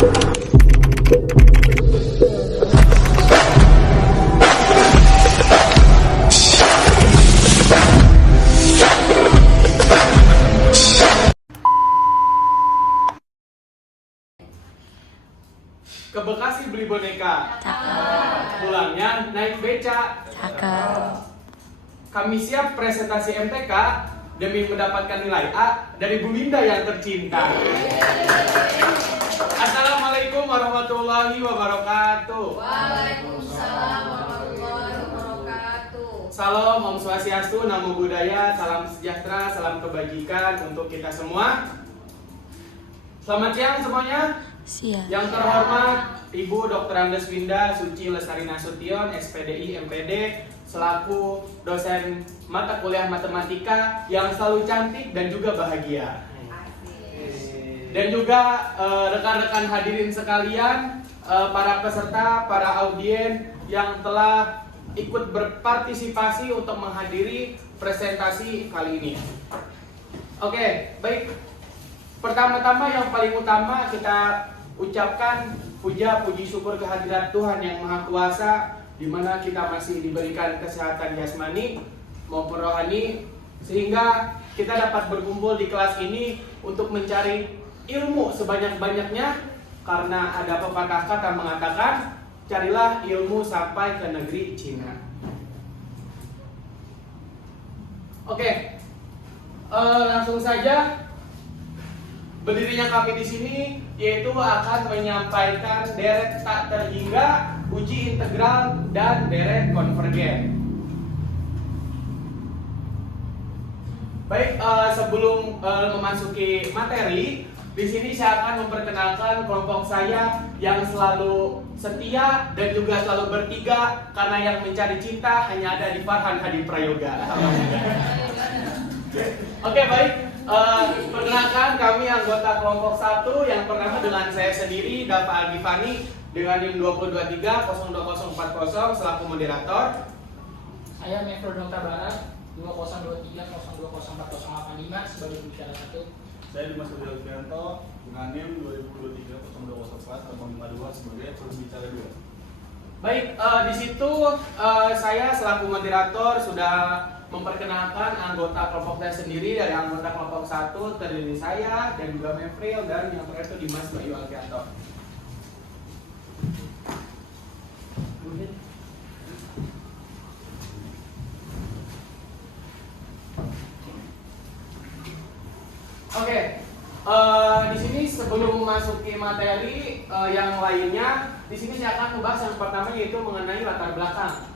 Ke Bekasi beli boneka. Cakep. Pulangnya naik beca. Cakep. Kami siap presentasi MTK demi mendapatkan nilai A dari Bu Winda yang tercinta. Assalamualaikum warahmatullahi wabarakatuh. Waalaikumsalam warahmatullahi wabarakatuh. Salam Om Swastiastu, Namo Buddhaya, salam sejahtera, salam kebajikan untuk kita semua. Selamat siang semuanya. Siap. Yang terhormat Ibu Dr. Andes Winda Suci Lestari Nasution, SPDI MPD, selaku dosen mata kuliah matematika yang selalu cantik dan juga bahagia. Dan juga rekan-rekan hadirin sekalian, para peserta, para audien yang telah ikut berpartisipasi untuk menghadiri presentasi kali ini. Oke, baik. Pertama-tama yang paling utama kita ucapkan puja puji syukur kehadirat Tuhan yang Maha Kuasa, di mana kita masih diberikan kesehatan jasmani maupun rohani, sehingga kita dapat berkumpul di kelas ini untuk mencari ilmu sebanyak-banyaknya, karena ada pepatah kata mengatakan carilah ilmu sampai ke negeri Cina. Oke, langsung saja. Berdirinya kami di sini yaitu akan menyampaikan deret tak terhingga, uji integral, dan deret konvergen. Baik, sebelum memasuki materi, di sini saya akan memperkenalkan kelompok saya yang selalu setia dan juga selalu bertiga, karena yang mencari cinta hanya ada di Farhan Hadi Prayoga. Oke, baik. Perkenalkan, kami anggota kelompok 1 yang pertama dengan saya sendiri, Dafa Agifani, dengan NIM 223020040 selaku moderator. Saya Mevro Dota Barat 202302040885 sebagai bicara 1. Saya Dimas Budi Alfianto dengan NIM 202302040852 sebagai pembicara 2. Baik, di situ saya selaku moderator sudah memperkenalkan anggota kelompok saya sendiri. Dari anggota kelompok 1 terdiri saya dan juga Mevril, dan yang terakhir itu Dimas Bayu Alfianto. Oke, di sini sebelum memasuki materi yang lainnya, di sini saya akan membahas yang pertama, yaitu mengenai latar belakang.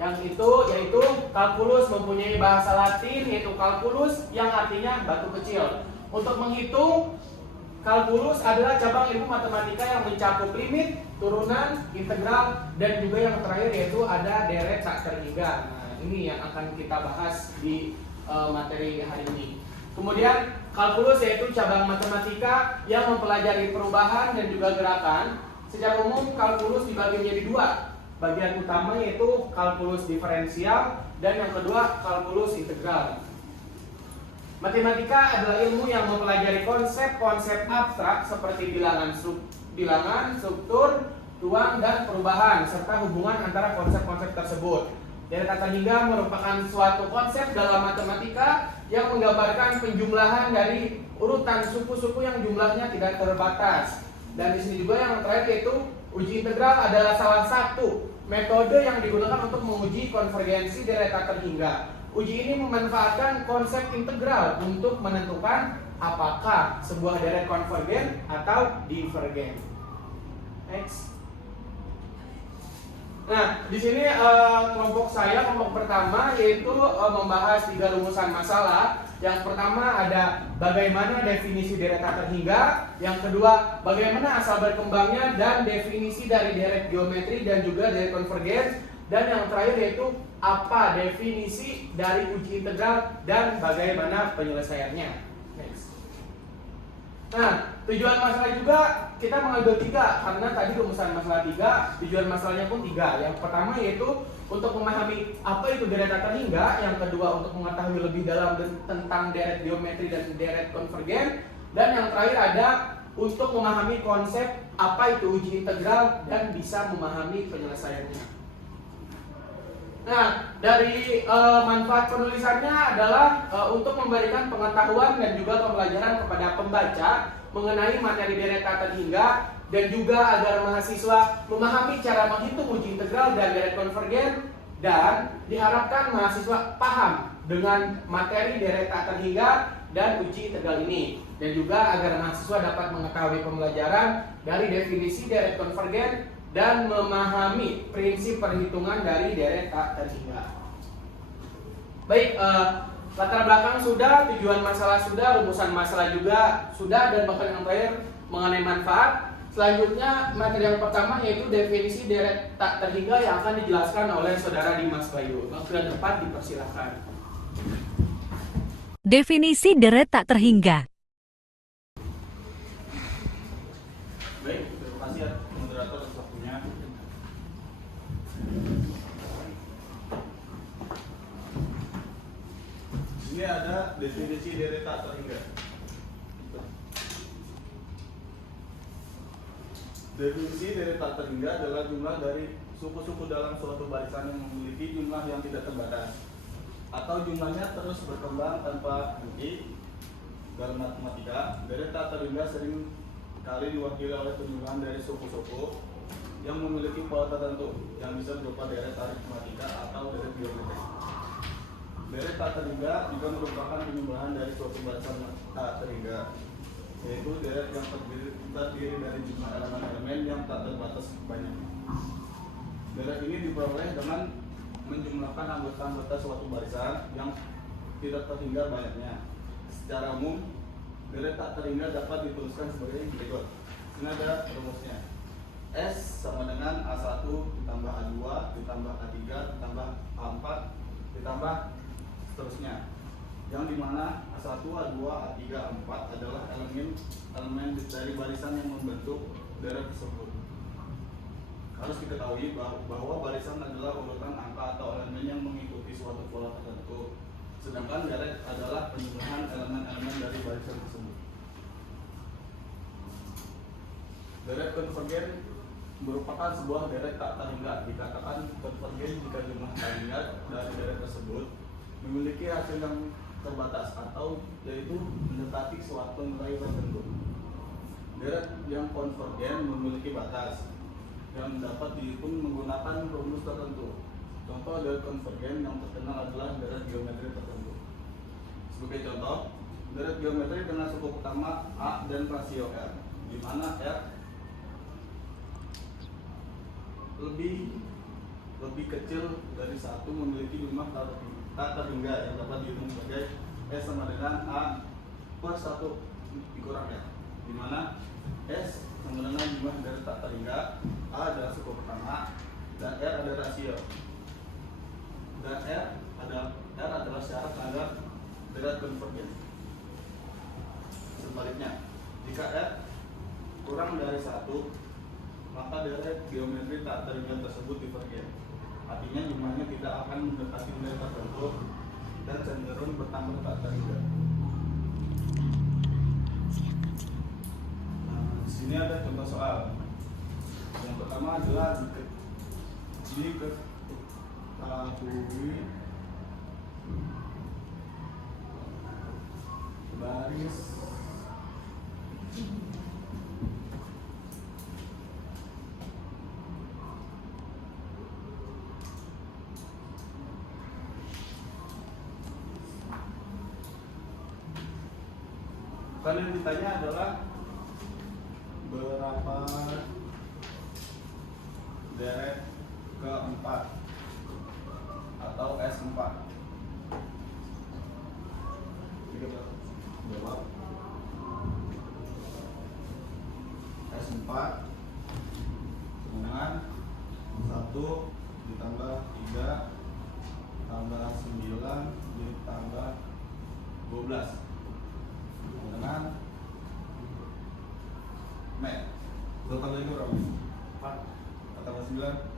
Yang itu yaitu kalkulus mempunyai bahasa Latin yaitu kalkulus, yang artinya batu kecil. Untuk menghitung, kalkulus adalah cabang ilmu matematika yang mencakup limit, turunan, integral, dan juga yang terakhir yaitu ada deret tak terhingga. Nah, ini yang akan kita bahas di materi hari ini. Kemudian kalkulus yaitu cabang matematika yang mempelajari perubahan dan juga gerakan. Secara umum kalkulus dibagi menjadi dua. Bagian utama yaitu kalkulus diferensial, dan yang kedua kalkulus integral. Matematika adalah ilmu yang mempelajari konsep-konsep abstrak seperti bilangan, struktur, ruang, dan perubahan, serta hubungan antara konsep-konsep tersebut. Deret tak terhingga merupakan suatu konsep dalam matematika yang menggambarkan penjumlahan dari urutan suku-suku yang jumlahnya tidak terbatas. Dan di sini juga yang terakhir yaitu uji integral adalah salah satu metode yang digunakan untuk menguji konvergensi deret tak terhingga. Uji ini memanfaatkan konsep integral untuk menentukan apakah sebuah deret konvergen atau divergen. Next. Nah, di sini kelompok saya, kelompok pertama yaitu membahas 3 rumusan masalah. Yang pertama ada bagaimana definisi deret tak terhingga, yang kedua bagaimana asal berkembangnya dan definisi dari deret geometri dan juga deret konvergen, dan yang terakhir yaitu apa definisi dari uji integral dan bagaimana penyelesaiannya. Next. Nah, tujuan masalah juga kita mengambil 3, karena tadi rumusan masalah 3, tujuan masalahnya pun 3. Yang pertama yaitu untuk memahami apa itu deret tak terhingga, yang kedua untuk mengetahui lebih dalam tentang deret geometri dan deret konvergen, dan yang terakhir ada untuk memahami konsep apa itu uji integral dan bisa memahami penyelesaiannya. Nah, dari manfaat penulisannya adalah untuk memberikan pengetahuan dan juga pembelajaran kepada pembaca mengenai materi deret tak terhingga, dan juga agar mahasiswa memahami cara menghitung uji integral dan deret konvergen, dan diharapkan mahasiswa paham dengan materi deret tak terhingga dan uji integral ini, dan juga agar mahasiswa dapat mengetahui pembelajaran dari definisi deret konvergen dan memahami prinsip perhitungan dari deret tak terhingga. Baik, latar belakang sudah, tujuan masalah sudah, rumusan masalah juga sudah, dan bahkan yang terakhir mengenai manfaat. Selanjutnya materi yang pertama yaitu definisi deret tak terhingga yang akan dijelaskan oleh Saudara Dimas Bayu. Waktu yang tepat dipersilakan. Definisi deret tak terhingga. Baik, terima kasih ya moderator atas waktunya. Ini ada definisi deret tak terhingga. Definisi deret tak terhingga adalah jumlah dari suku-suku dalam suatu barisan yang memiliki jumlah yang tidak terbatas, atau jumlahnya terus berkembang tanpa henti. Dalam matematika, deret tak terhingga sering kali diwakili oleh penjumlahan dari suku-suku yang memiliki pola tertentu yang bisa berupa deret aritmatika atau deret geometri. Deret tak terhingga juga merupakan penjumlahan dari suatu barisan tak terhingga, yaitu deret yang terdiri dari jumlah elemen-elemen yang tak terbatas banyaknya. Deret ini diperoleh dengan menjumlahkan anggota-anggota suatu barisan yang tidak terhingga banyaknya. Secara umum, deret tak terhingga dapat dituliskan sebagai berikut. Ini ada rumusnya. S sama dengan A1 ditambah A2 ditambah A3 ditambah A4 ditambah seterusnya. Yang dimana A1, A2, A3, A4 adalah elemen dari barisan yang membentuk deret tersebut. Harus diketahui bahwa barisan adalah urutan angka atau elemen yang mengikuti suatu pola tertentu, sedangkan deret adalah penjumlahan elemen-elemen dari barisan tersebut. Deret konvergen merupakan sebuah deret tak terhingga. Dikatakan konvergen jika jumlah terhingga dari deret tersebut memiliki hasil yang terbatas atau yaitu mendekati suatu nilai tertentu. Deret yang konvergen memiliki batas yang dapat dihitung menggunakan rumus tertentu. Contoh deret konvergen yang terkenal adalah deret geometri tertentu. Sebagai contoh, deret geometri dengan suku pertama A dan rasio R, di mana R lebih kecil dari 1 memiliki jumlah tak terhingga yang dapat dihitung sebagai S sama dengan A per 1 dikurang R, di mana S sama dengan jumlah deret tak terhingga, A adalah suku pertama, dan R ada rasio, dan R adalah syarat agar deret konvergen. Sebaliknya, jika R kurang dari 1, maka deret geometri tak terhingga tersebut divergen. Artinya jumlahnya tidak akan mendekati nilai tertentu dan cenderung bertambah tak terhingga. Di sini ada contoh soal. Yang pertama adalah diketahui baris kan yang ditanya adalah berapa deret keempat atau S4. Jawab S4 dengan 1 ditambah 3 tambah 9 ditambah 12 dengan met. Total itu berapa? 4 tambah 9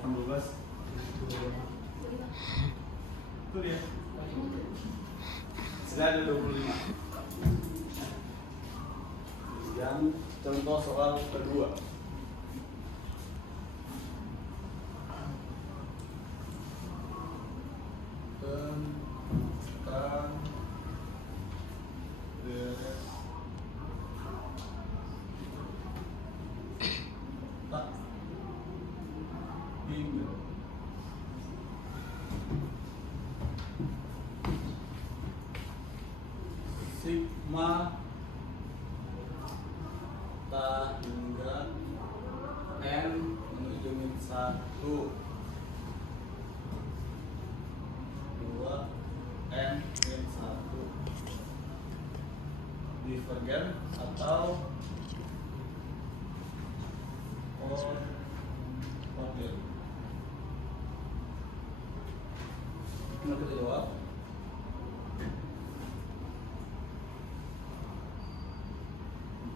12 itu dia. Sini ada 25. Yang contoh soal kedua. Tentang deret tak hingga sigma tak hingga n menuju min 1 2 n min 1 divergen atau konvergen. Nah, kita jawab.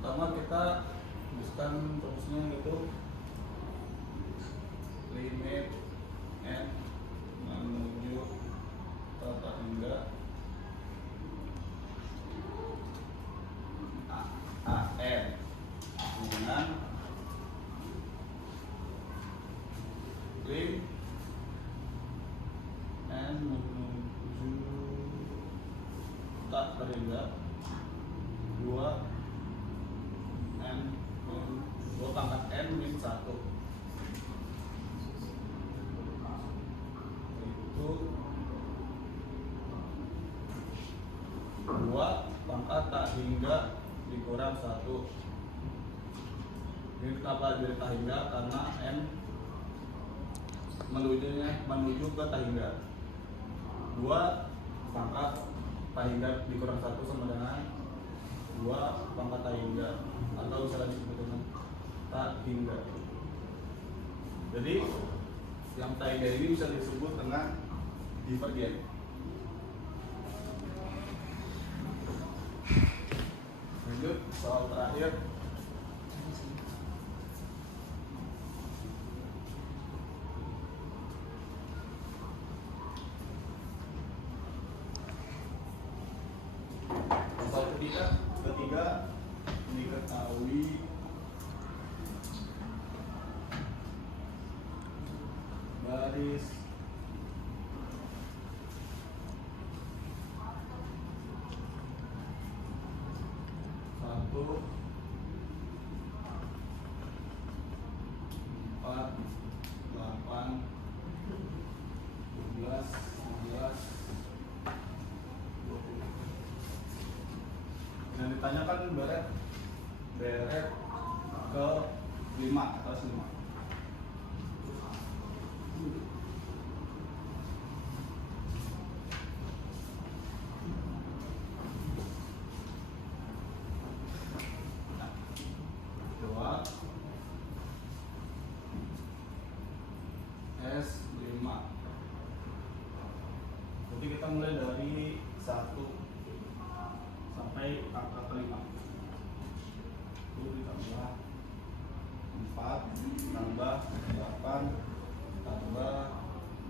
Pertama kita tuliskan rumusnya itu limit n menuju tak hingga an dengan lim n menuju tak hingga 2 n min 2 pangkat n min 1 itu 2 pangkat tak hingga dikurang 1. Ini kenapa jadi tak hingga? Karena n menuju ke tak hingga. 2 pangkat tak hingga dikurang 1 sama dengan 2 pangkat tak hingga, atau bisa disebut dengan tak hingga. Jadi yang tak hingga ini bisa disebut dengan divergen. Lanjut soal terakhir. Soal ketiga diketahui baris satu 4 8 12 11 20. Yang ditanyakan beret ke 5 atas 5. Jawab S5. Jadi kita mulai dari 1 sampai angka kelima. Itu ditambah 4 tambah 8 tambah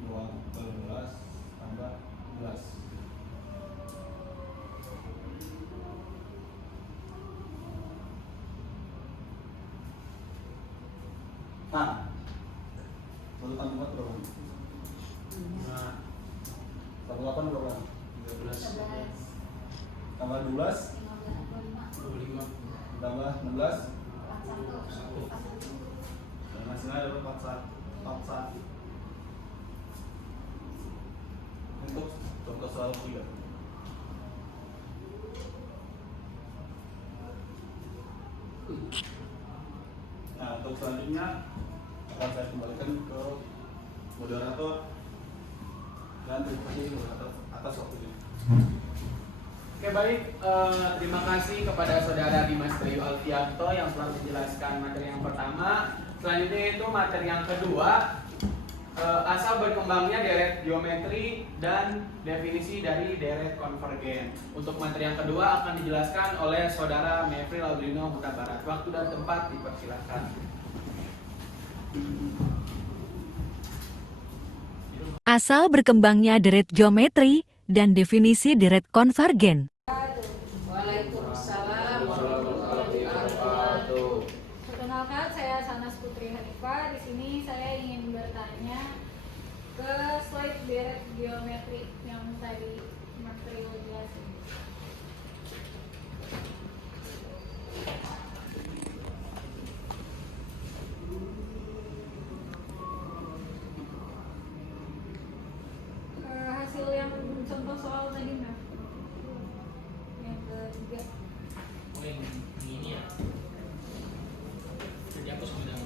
12 tambah 11. Nah, 1 tambah 4 berapa? Nah, 18 berapa? 13. Tambah 12 25 tambah 16 dan hasilnya adalah 41. Untuk contoh soal 3. Nah, untuk selanjutnya akan saya kembalikan ke moderator dan terima kasih atas waktunya. Oke baik, terima kasih kepada saudara Dimas Bayu Alfianto yang telah menjelaskan materi yang pertama. Selanjutnya itu materi yang kedua, asal berkembangnya deret geometri dan definisi dari deret konvergen. Untuk materi yang kedua akan dijelaskan oleh saudara Mevri Laudrino Huta Barat. Waktu dan tempat dipersilakan. Asal berkembangnya deret geometri dan definisi deret konvergen. Waalaikumsalam warahmatullahi wabarakatuh. Perkenalkan, saya Sanas Putri Hanifah. Di sini saya ingin bertanya ke slide deret geometri yang tadi Mas Rio jelasin. Hasil yang contoh soal tadi, Mas. Yang ketiga. Oh yang ini ya. Jadi aku sudah.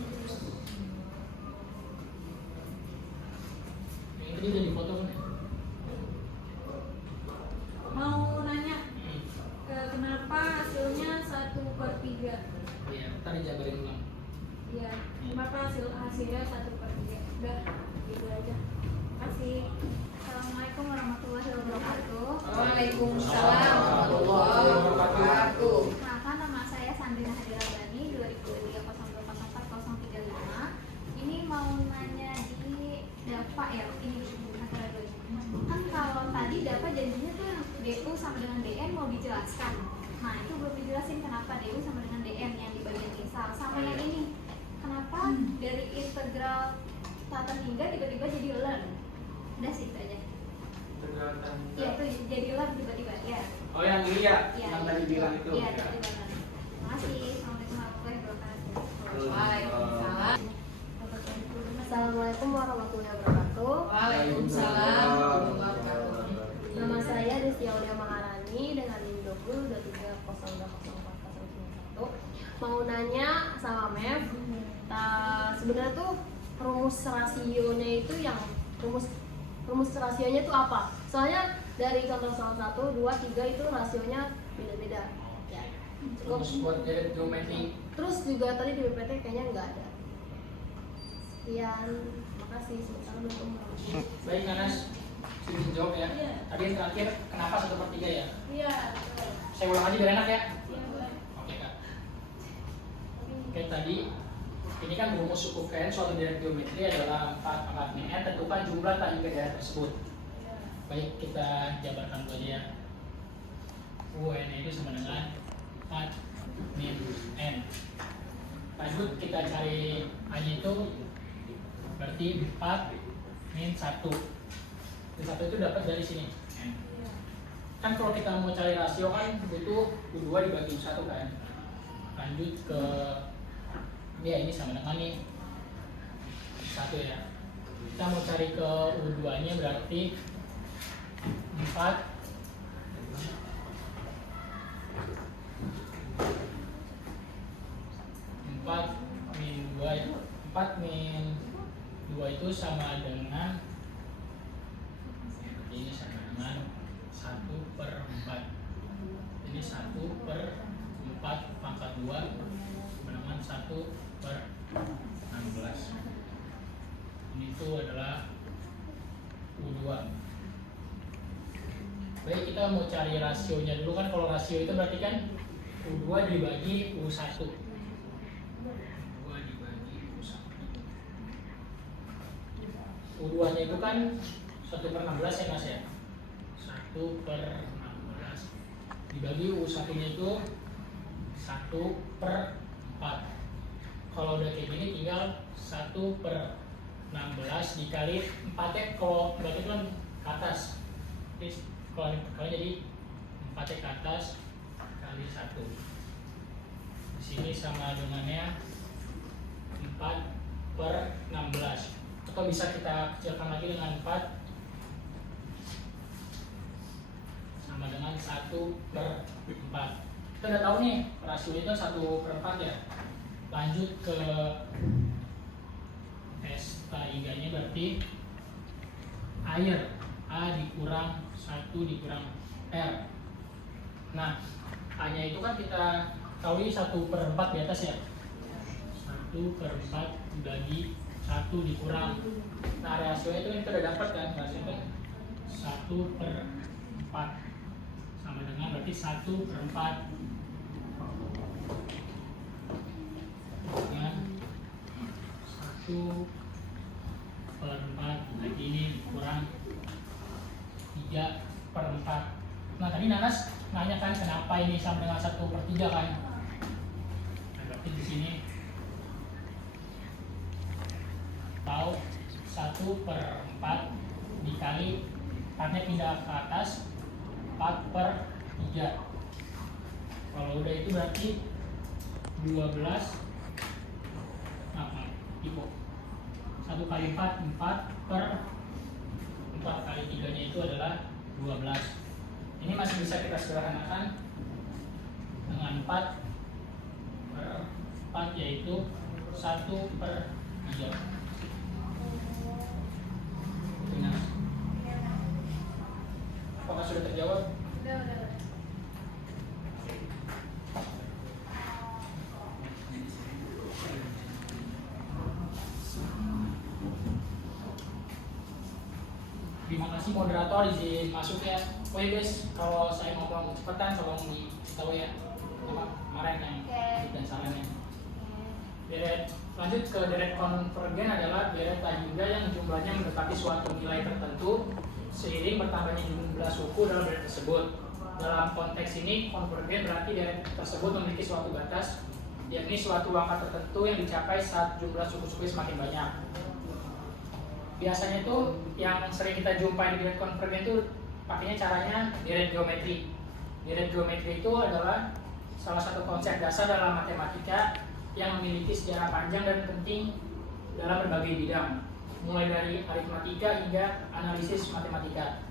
Yang tadi udah difoto kan? Ya? Mau nanya kenapa hasilnya 1/3? Oh iya, ntar dijabarin ulang. Iya, kenapa hasilnya 1/3? Udah, gitu aja. Makasih. Assalamualaikum warahmatullahi wabarakatuh. Waalaikumsalam warahmatullahi wabarakatuh. Kenalkan, nama saya Sandrina Hadiradani, 2023-04-035. Ini mau nanya di DAPA ya, ini antara dua ini. Kan kalau tadi DAPA janjinya tuh yang DU sama dengan DN mau dijelaskan. Nah itu belum dijelasin kenapa DU sama dengan DN yang di bagian misal. Sama yang ini, kenapa dari integral tata hingga tiba-tiba jadi learn? Udah sih itu aja. Iya tuh jadi learn tiba-tiba ya. Oh yang ini ya, Iya, yang tadi bilang itu. Iya, Ya. tadi banget. Makasih. Assalamualaikum warahmatullahi wabarakatuh. Waalaikumsalam. Assalamualaikum warahmatullahi wabarakatuh. Waalaikumsalam warahmatullahi wabarakatuh. Nama saya Desi Aulia Maharani dengan NIM 202300404091. Mau nanya sama MEF, sebenarnya tuh rumus rasionya itu yang rumus rasionya itu apa? Soalnya dari contoh soal 1, 2, 3 itu rasionya beda-beda. Ya. Terus buat deret geometri. Terus juga tadi di BPT kayaknya nggak ada. Sekian, makasih. Assalamualaikum warahmatullahi wabarakatuh. Baik Nanas, sudah dijawab ya. Iya. Tadi yang terakhir, kenapa 1/3 ya? Iya, betul. Saya ulang aja biar enak ya. Iya, boleh. Oke kak. Oke tadi ini kan rumus ukuran suatu deret geometri adalah 4 pangkat n, tentukan jumlah tak hingga deret tersebut. Baik, kita jabarkan dulu aja ya. UN itu sama dengan 4 min n. Lanjut kita cari A-nya itu berarti 4 min 1. Min 1 itu dapat dari sini n. Kan kalau kita mau cari rasio kan butuh U2 dibagi U1 kan. Lanjut ke ya ini sama dengan nih 1 ya. Kita mau cari ke U2 nya berarti 4 min 2 ya. 4 min 2 itu sama dengan ini sama dengan 1/4. Ini 1/4 pangkat 2 sama dengan 1/16. Ini tuh adalah U2. Baik, kita mau cari rasionya dulu kan. Kalau rasio itu berarti kan U2 dibagi U1. U2 dibagi U1. U2 nya itu kan 1/16 ya mas ya. 1/16 dibagi U1 nya itu 1/4. Kalau udah kayak gini tinggal 1/16 dikali 4 ya. Kalau berarti kan ke atas. Kalau jadi 4 ke atas kali 1. Di sini sama dengannya 4/16. Atau bisa kita kecilkan lagi dengan 4 sama dengan 1/4. Kita udah tahu nih rasio itu 1/4 ya. Lanjut ke S3 nya berarti air A dikurang 1 dikurang R. Nah, A-nya itu kan kita tahu ini 1/4 di atas ya. 1/4 dibagi 1 dikurang. Nah, rasionya itu kita udah dapat kan. Rasio itu 1/4 sama dengan berarti 1/4 dengan 1/4 lagi ini dikurang 3 per 4. Nah tadi Nanas nanya kan kenapa ini sama dengan 1/3 kan? Nah, berarti di sini tahu 1/4 dikali karena pindah ke atas 4/3. Kalau udah itu berarti 12 Ibu 1 kali 4 4 kali 3 nya itu adalah 12. Ini masih bisa kita sederhanakan dengan 4/4 yaitu 1/3. Benar. Apakah sudah terjawab? Udah. Terima kasih moderator, izin masuk ya. Oh ya guys, kalau saya ngomong cepetan tolong ditahu ya apa kemarin yang dan sarannya. Deret lanjut ke deret konvergen adalah deret tangga yang jumlahnya mendekati suatu nilai tertentu seiring bertambahnya jumlah suku dalam deret tersebut. Dalam konteks ini konvergen berarti deret tersebut memiliki suatu batas, yakni suatu angka tertentu yang dicapai saat jumlah suku-suku semakin banyak. Biasanya tuh yang sering kita jumpai di deret konvergen itu pakainya caranya deret geometri. Deret geometri itu adalah salah satu konsep dasar dalam matematika yang memiliki sejarah panjang dan penting dalam berbagai bidang, mulai dari aritmatika hingga analisis matematika.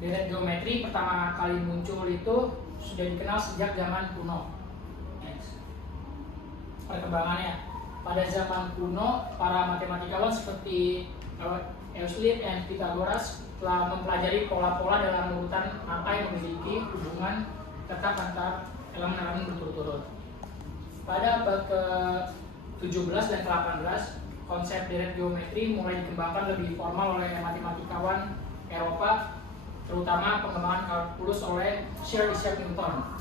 Deret geometri pertama kali muncul itu sudah dikenal sejak zaman kuno. Next. Perkembangannya. Pada zaman kuno, para matematikawan seperti Euclid dan Pythagoras telah mempelajari pola-pola dalam urutan angka yang memiliki hubungan ketat antar elemen-elemen berturut-turut. Pada abad ke-17 dan ke-18, konsep deret geometri mulai dikembangkan lebih formal oleh matematikawan Eropa, terutama pengembangan kalkulus oleh Sir Isaac Newton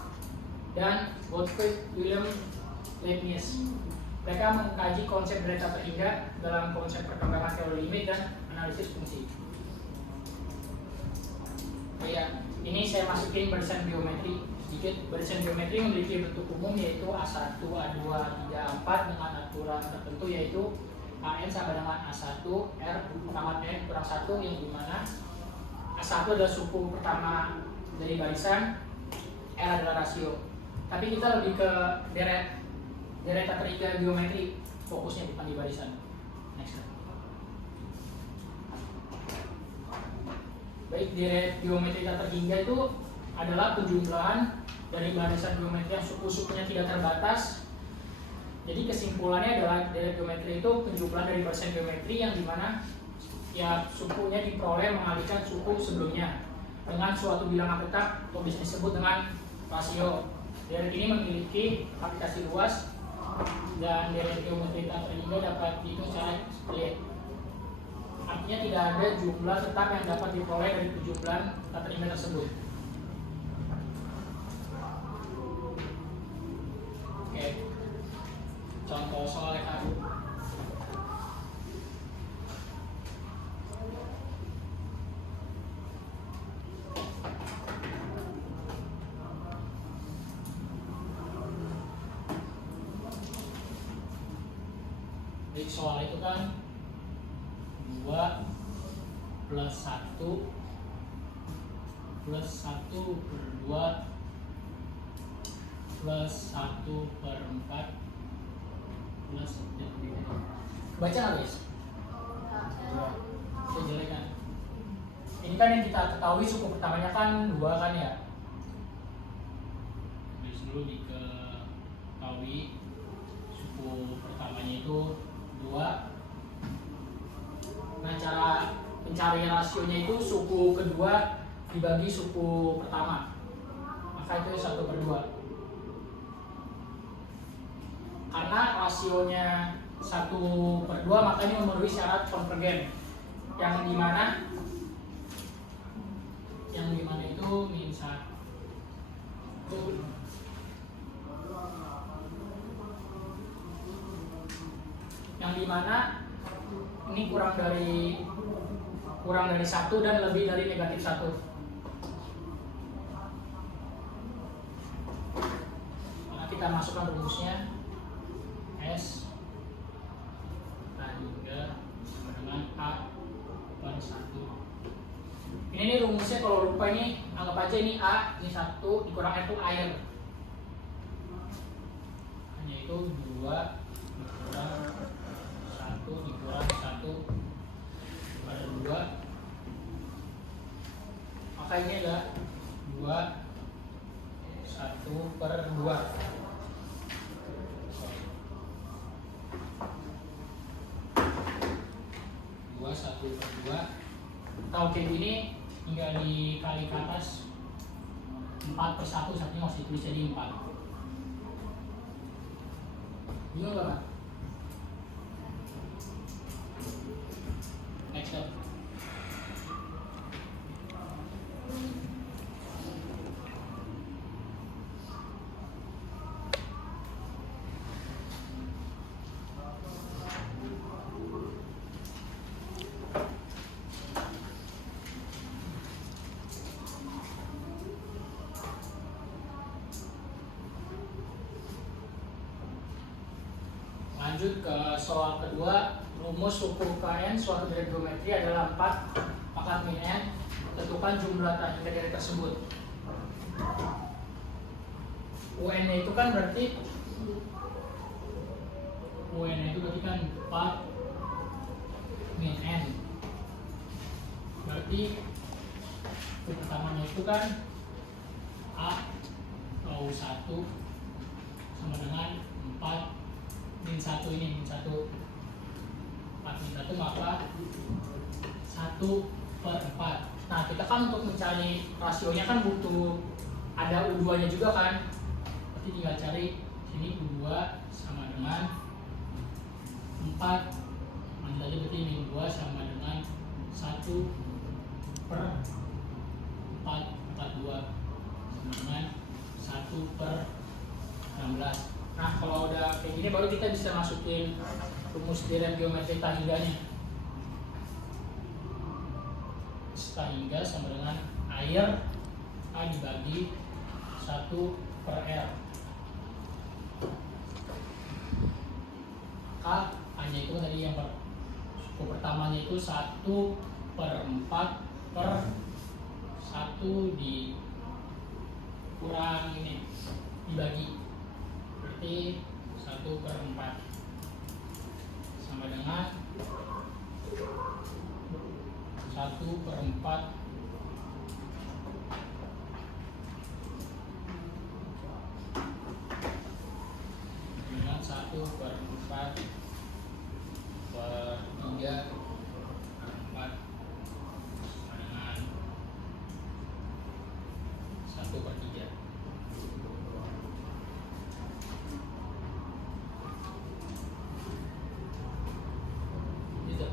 dan Gottfried Wilhelm Leibniz. Mereka mengkaji konsep deret terhingga dalam konsep perkembangan teori limit dan analisis fungsi. Oh ya, ini saya masukin barisan geometri sedikit. Barisan geometri memiliki bentuk umum yaitu A1, A2, A3, A4 dengan aturan tertentu yaitu AN sama dengan A1, R pangkat N kurang 1 yang dimana A1 adalah suku pertama dari barisan, R adalah rasio. Tapi kita lebih ke deret terhingga geometri, fokusnya bukan di barisan. Next. Baik, deret geometri terhingga itu adalah penjumlahan dari barisan geometri yang suku-sukunya tidak terbatas. Jadi kesimpulannya adalah deret geometri itu penjumlahan dari barisan geometri yang dimana ya sukunya diperoleh mengalihkan suku sebelumnya dengan suatu bilangan tetap atau bisa disebut dengan rasio. Deret ini memiliki aplikasi luas dan deret geometri terhingga dapat dihitung secara split. Artinya tidak ada jumlah tetap yang dapat diperoleh dari penjumlahan terhingga tersebut. Oke, contoh soalnya kan. Jadi soal itu kan 2 plus 1 plus 1 per 2 plus 1 per 4 plus baca nggak guys? Saya jelek kan? Ini kan yang kita ketahui suku pertamanya kan 2 kan ya? Dari dulu diketahui suku pertamanya itu 2. Nah, cara pencarian rasionya itu suku kedua dibagi suku pertama, maka itu 1/2. Karena rasionya 1/2 makanya memenuhi syarat konvergen yang dimana itu min 1 yang dimana ini kurang dari kurang dari 1 dan lebih dari negatif 1. Nah, kita masukkan rumusnya. S hingga sama dengan A per 1. Ini nih rumusnya, kalau lupa ini anggap aja ini A, ini 1 dikurang R itu air. Hanya itu 2 dikurang 1 dikurang 1 per 2. Maka ini adalah 2 1 per 2. Dua 1 per 2. Tahu kayak gini tinggal dikali ke atas 4 per 1, satunya masih tulis jadi 4. Bingung gak, Pak? Next step. Lanjut ke soal kedua. Rumus suku KN suatu dari geometri adalah 4 pangkat min n. Tentukan jumlah tak hingga dari tersebut. UN nya itu kan berarti kan 4 min n. Berarti pertamanya itu kan A atau 1 sama dengan 4 min 1 ini, min 1 4 min 1, maka 1 per 4. Nah, kita kan untuk mencari rasionya kan butuh ada U2 nya juga kan. Berarti tinggal cari sini U2 sama dengan 4 mana tadi, berarti min 2 sama dengan 1 per 4 42 sama dengan 1 per 16. Nah, kalau udah kayak gini baru kita bisa masukin rumus direct geometri tahingganya. Tahingga sama dengan air A dibagi 1 per R. K hanya itu tadi yang suku pertamanya itu 1 per 4 per 1 dikurang ini dibagi, berarti 1 per 4 sama dengan 1 per 4 dengan 1 per 4 per 3 per 4 sama dengan 1 per 3. Gitu.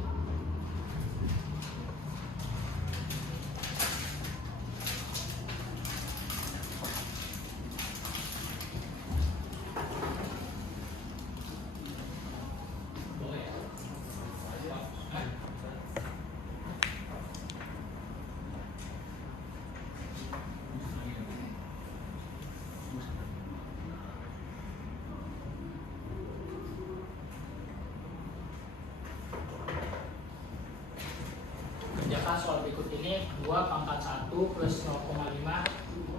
Boleh ya? Hah? Kerjakan soal berikut ini. 2 pangkat 1 plus 0,5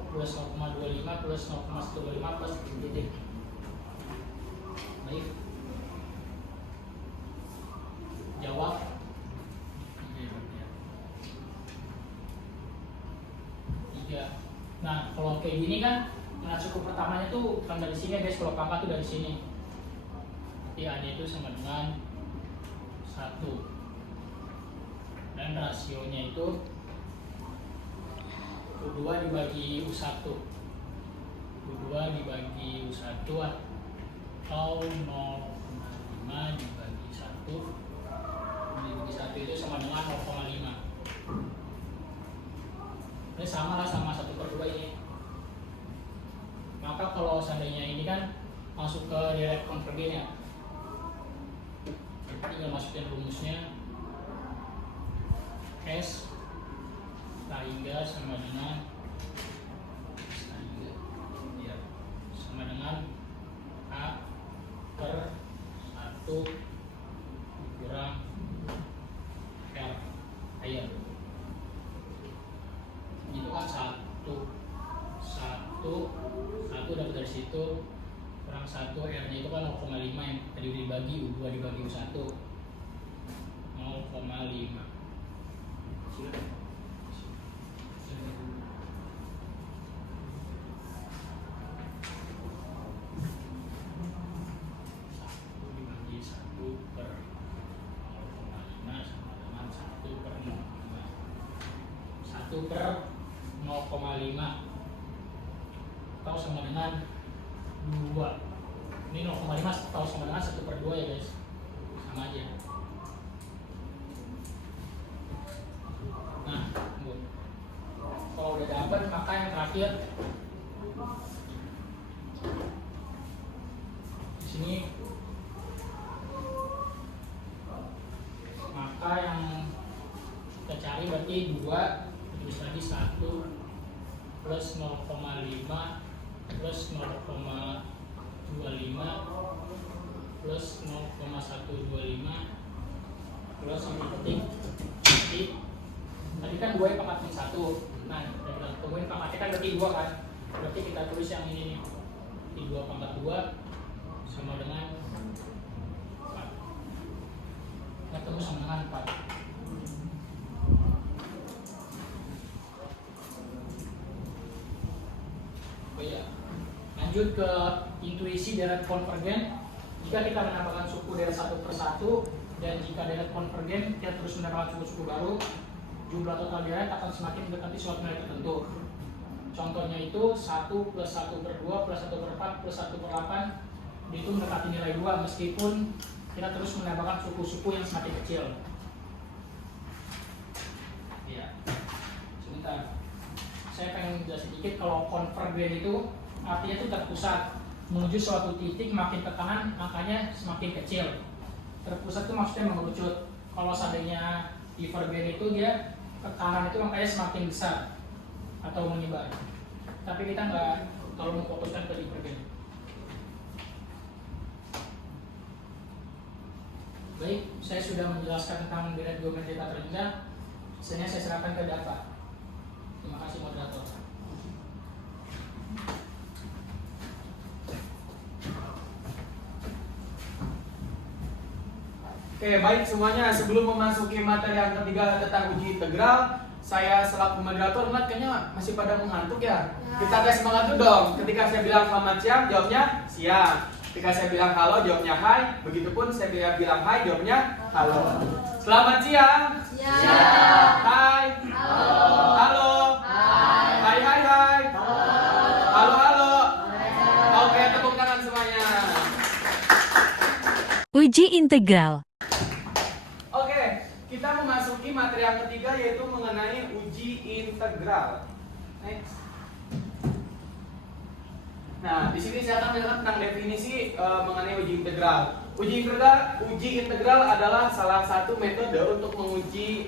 plus 0,25 plus 0,125 plus titik. Baik. Jawab. Tiga. Nah, kalau kayak gini kan, nah suku pertamanya tuh bukan dari sini guys, kalau pangkat tuh dari sini. Berarti A-nya itu sama dengan 1. Dan rasionya itu U2 dibagi U1 U2 dibagi U1 atau 0,5 dibagi 1 dibagi 1 itu sama dengan 0,5. Ini sama lah sama 1 per 2 ini. Maka kalau seandainya ini kan masuk ke direct convergen ya, tinggal masukin rumusnya. S hingga sama dengan ya, sama dengan A per 1 kurang R air. Itu kan satu dapat dari situ kurang 1 R nya itu kan 0,5 yang tadi dibagi U2 dibagi U1 0,5. Dibagi 1 per 0,5 sama dengan 1 per 0,5. 1 per 0,5 atau sama dengan 2. Ini 0,5 atau sama dengan 1 per 2 ya guys, sama aja. Nah, kalau udah dapat maka yang terakhir di sini, maka yang kita cari berarti 2 terus lagi 1 plus 0,5 plus 0,25 plus 0,125 plus ini penting. Tadi kan 2 pangkatnya 1. Nah, kita temuin pangkatnya kan berarti 2 kan. Berarti kita tulis yang ini nih. 2 pangkat 2 sama dengan 4. Kita temu sama dengan 4. Oh iya. Lanjut ke intuisi deret konvergen. Jika kita menambahkan suku deret 1 per 1 dan jika deret konvergen kita terus menambahkan suku-suku baru, jumlah total deret akan semakin mendekati suatu nilai tertentu. Contohnya itu 1 plus 1 per 2 plus 1 per 4 plus 1 per 8 itu mendekati nilai 2 meskipun kita terus menambahkan suku-suku yang semakin kecil. Ya, sebentar. Saya pengen jelasin sedikit kalau konvergen itu artinya itu terpusat menuju suatu titik, makin ke kanan angkanya semakin kecil. Terpusat itu maksudnya mengerucut. Kalau seandainya divergen itu dia ke kanan itu angkanya semakin besar atau menyebar. Tapi kita nggak terlalu memfokuskan ke divergen. Baik, saya sudah menjelaskan tentang deret geometri tak rendah. Selanjutnya saya serahkan ke Dava. Terima kasih moderator. Oke, baik semuanya. Sebelum memasuki materi yang ketiga tentang uji integral, saya selaku moderator melihat kayaknya masih pada mengantuk ya. Kita tes semangat dulu dong. Ketika saya bilang selamat siang, jawabnya siang. Ketika saya bilang halo, jawabnya hai. Begitupun saya bilang hai, jawabnya halo. Selamat siang. Siang. Hai. Halo. Halo. Hai. Hai hai hai. Halo halo. Oke, tepuk tangan semuanya. Uji integral. Oke, kita memasuki materi yang ketiga yaitu mengenai uji integral. Next. Nah, di sini saya akan menjelaskan tentang definisi mengenai uji integral. Uji integral adalah salah satu metode untuk menguji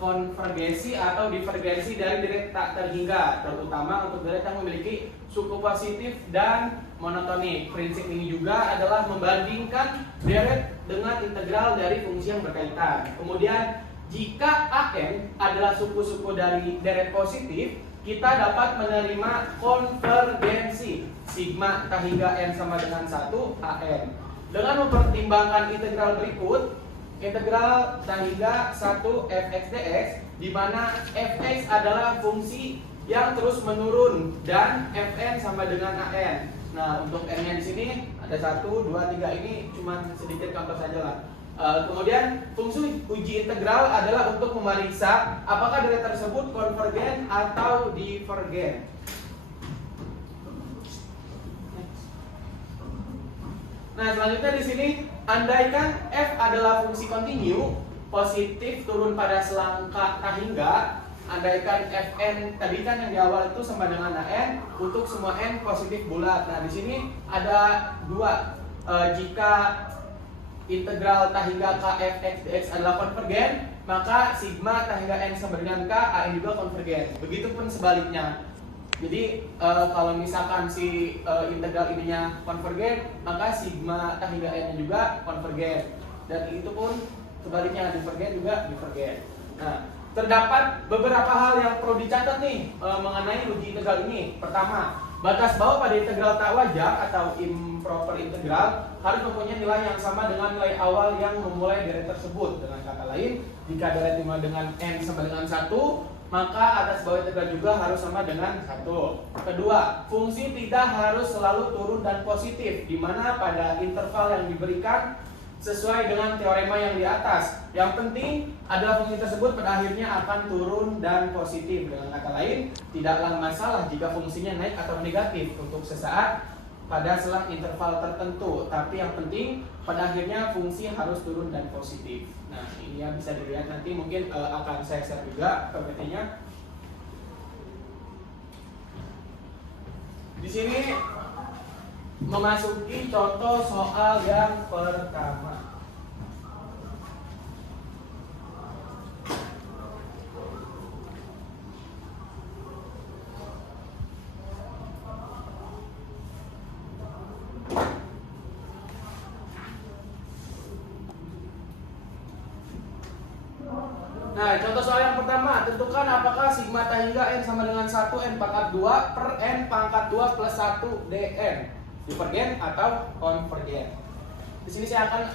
konvergensi atau divergensi dari deret tak terhingga, terutama untuk deret yang memiliki suku positif dan monotonik. Prinsip ini juga adalah membandingkan deret dengan integral dari fungsi yang berkaitan. Kemudian, jika AN adalah suku-suku dari deret positif, kita dapat menerima konvergensi sigma tak hingga n sama dengan 1 AN. Dengan mempertimbangkan integral berikut, integral tak hingga 1 fx dx, di mana fx adalah fungsi yang terus menurun dan fn sama dengan an. Nah, untuk n-nya di sini ada 1, 2, 3, ini cuma sedikit contoh saja lah. Kemudian fungsi uji integral adalah untuk memeriksa apakah deret tersebut konvergen atau divergen. Nah, selanjutnya di sini andaikan f adalah fungsi kontinu positif turun pada selangkah tak hingga, andaikan fn tadi kan yang di awal itu sama dengan an untuk semua n positif bulat. Nah, di sini ada dua. Jika integral T hingga K f x dx adalah konvergen, maka sigma T hingga N sama dengan K, AN juga konvergen. Begitupun sebaliknya. Jadi kalau misalkan si integral ininya konvergen, maka sigma T hingga N juga konvergen. Dan itu pun sebaliknya, divergen juga divergen. Nah, terdapat beberapa hal yang perlu dicatat nih mengenai uji integral ini. Pertama, batas bawah pada integral tak wajar atau improper integral harus mempunyai nilai yang sama dengan nilai awal yang memulai deret tersebut. Dengan kata lain, jika deret dimulai dengan N sama dengan 1, maka atas bawah integral juga harus sama dengan 1. Kedua, fungsi tidak harus selalu turun dan positif, di mana pada interval yang diberikan sesuai dengan teorema yang di atas. Yang penting adalah fungsi tersebut pada akhirnya akan turun dan positif. Dengan kata lain, tidaklah masalah jika fungsinya naik atau negatif untuk sesaat pada selang interval tertentu. Tapi yang penting pada akhirnya fungsi harus turun dan positif. Nah, ini ya bisa dilihat nanti, mungkin akan saya share juga PPT-nya. Di sini memasuki contoh soal yang pertama. Nah, contoh soal yang pertama, tentukan apakah sigma T hingga N sama dengan 1 N pangkat 2 per N pangkat 2 plus 1 dN. Divergen atau konvergen. Di sini saya akan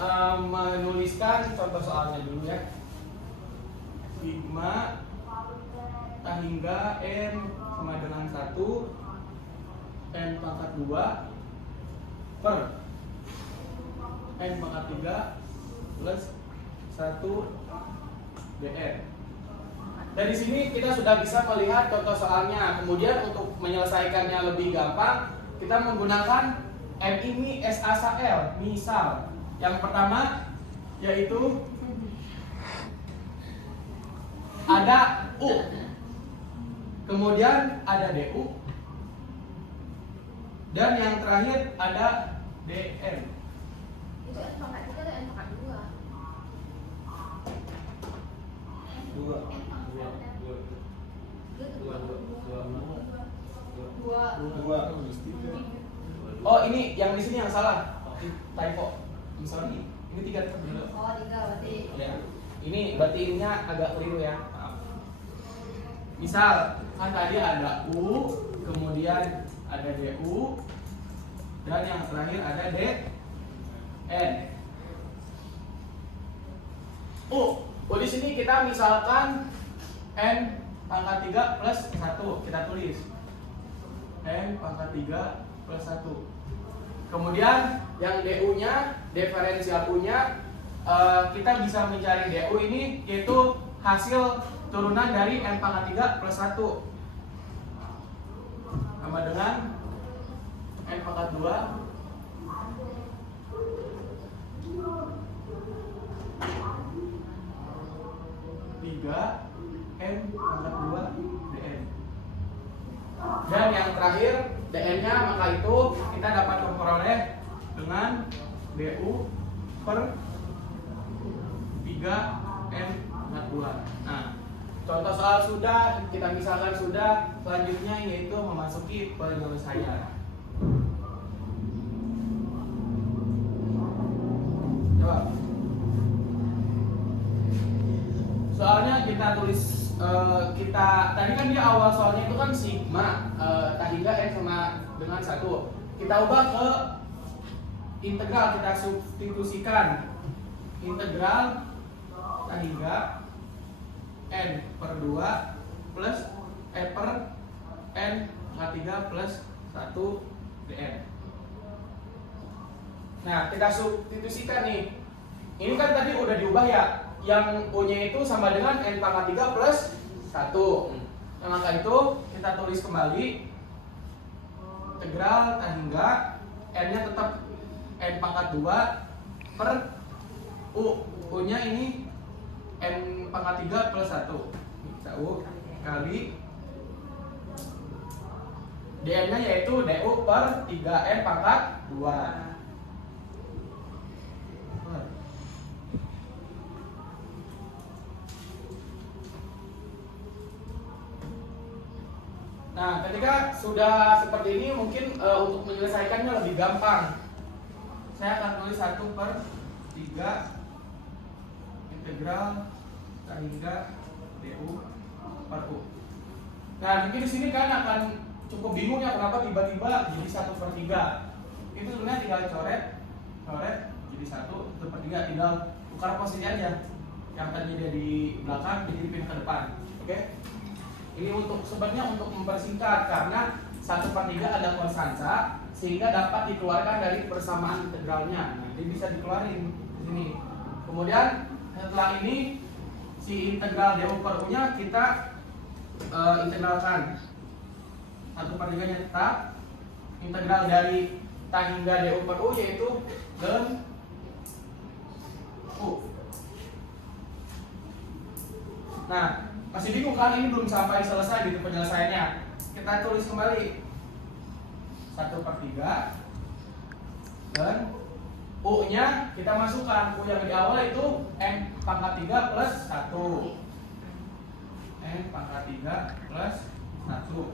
menuliskan contoh soalnya dulu ya. Sigma T hingga N sama dengan 1 N pangkat 2 per N pangkat 3 plus 1 dN. Dan di sini kita sudah bisa melihat contoh soalnya. Kemudian untuk menyelesaikannya lebih gampang, kita menggunakan M ini SASL. Misal, yang pertama yaitu ada U, kemudian ada DU, dan yang terakhir ada DN. Itu N pangkat 3 atau N pangkat 2? Dua. Oh, ini yang di sini yang salah. Typo. Sorry. Ini 3 dulu. Oh, 3 berarti. Ya. Ini berarti ininya agak keliru ya. Maaf. Misal, kan tadi ada U, kemudian ada DU, dan yang terakhir ada DN. Oh, di sini kita misalkan N pangkat 3 plus 1, kita tulis N pangkat 3 plus 1. Kemudian yang DU-nya, diferensial U-nya, kita bisa mencari DU ini yaitu hasil turunan dari N pangkat 3 plus 1 sama dengan N pangkat 2 N pangkat 2 DN. Dan yang terakhir DN-nya, maka itu kita dapat memperoleh dengan DU per 3N pangkat 2. Nah, contoh soal sudah, kita misalkan sudah, selanjutnya yaitu memasuki penyelesaian. Coba. Soalnya kita tulis tadi kan dia awal soalnya itu kan sigma T hingga N sama dengan 1. Kita ubah ke integral, kita substitusikan integral T hingga N per 2 plus per N pangkat 3 plus 1 dN. Nah, kita substitusikan nih. Ini kan tadi udah diubah ya. Yang U-nya itu sama dengan N pangkat 3 plus 1. Nah, maka itu kita tulis kembali integral T hingga N-nya tetap N pangkat 2 per U. U-nya ini N pangkat 3 plus 1. Kita U kali DN-nya yaitu DU per 3N pangkat 2. Nah, ketika sudah seperti ini mungkin untuk menyelesaikannya lebih gampang. Saya akan tulis 1/3 integral tan hingga du per u. Nah, mungkin di sini kan akan cukup bingung ya kenapa tiba-tiba jadi 1/3. Itu sebenarnya tinggal coret jadi 1/3, tinggal tukar posisi aja. Yang tadi ada di belakang jadi pindah ke depan. Oke? Ini sebenarnya untuk mempersingkat karena 1/3 ada konstansa sehingga dapat dikeluarkan dari persamaan integralnya. Nah, jadi bisa dikeluarin di sini. Kemudian setelah ini si integral du per u-nya kita integralkan. 1/3-nya tetap. Integral dari tan hingga du per u yaitu ln u. Nah, masih bingung kan, ini belum sampai selesai gitu penyelesaiannya. Kita tulis kembali 1/3 dan u-nya kita masukkan. U yang di awal itu n pangkat 3 plus 1. N pangkat 3 plus 1.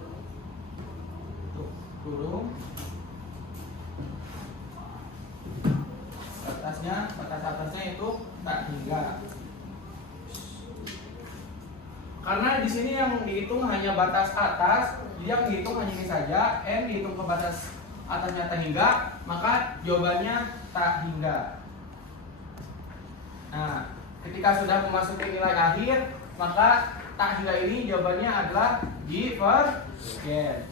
Tuh, kurung. Batas atasnya itu tak hingga. Karena di sini yang dihitung hanya batas atas, dia menghitung hanya ini saja, n dihitung ke batas atasnya tak hingga, maka jawabannya tak hingga. Nah, ketika sudah memasuki nilai akhir, maka tak hingga ini jawabannya adalah divergen.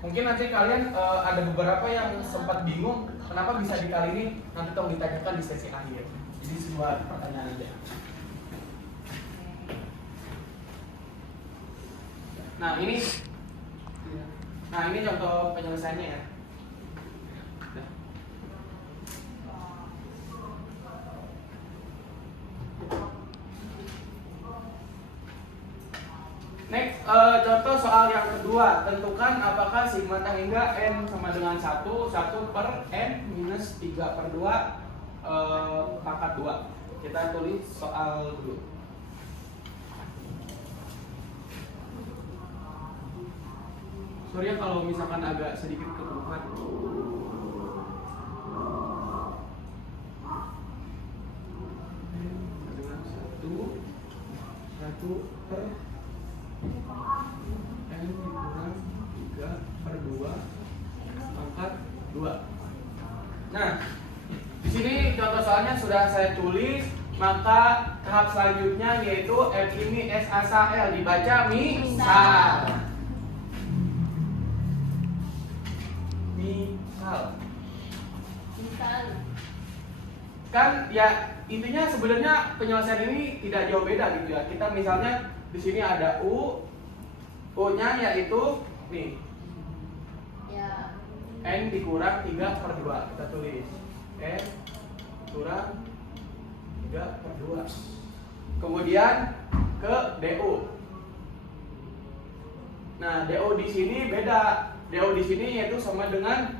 Mungkin nanti kalian ada beberapa yang sempat bingung kenapa bisa dikali ini, nanti tolong ditanyakan di sesi akhir. Jadi sebuah pertanyaan aja. Nah ini contoh penyelesaiannya ya. Next, contoh soal yang kedua. Tentukan apakah sigma tan hingga n sama dengan 1 per n minus 3/2 pangkat 2. Kita tulis soal dulu. Sorry ya kalau misalkan agak sedikit keturunan. Dengan 1 per n dikurang 3/2 pangkat 2. Nah, di sini contoh soalnya sudah saya tulis, maka tahap selanjutnya yaitu f ini s asa l dibaca misal. Kan ya intinya sebenarnya penyelesaian ini tidak jauh beda gitu ya. Kita misalnya di sini ada u-nya yaitu nih Ya. n dikurang 3/2. Kita tulis n kurang 3/2. Kemudian ke du. Nah, du di sini beda. Du di sini yaitu sama dengan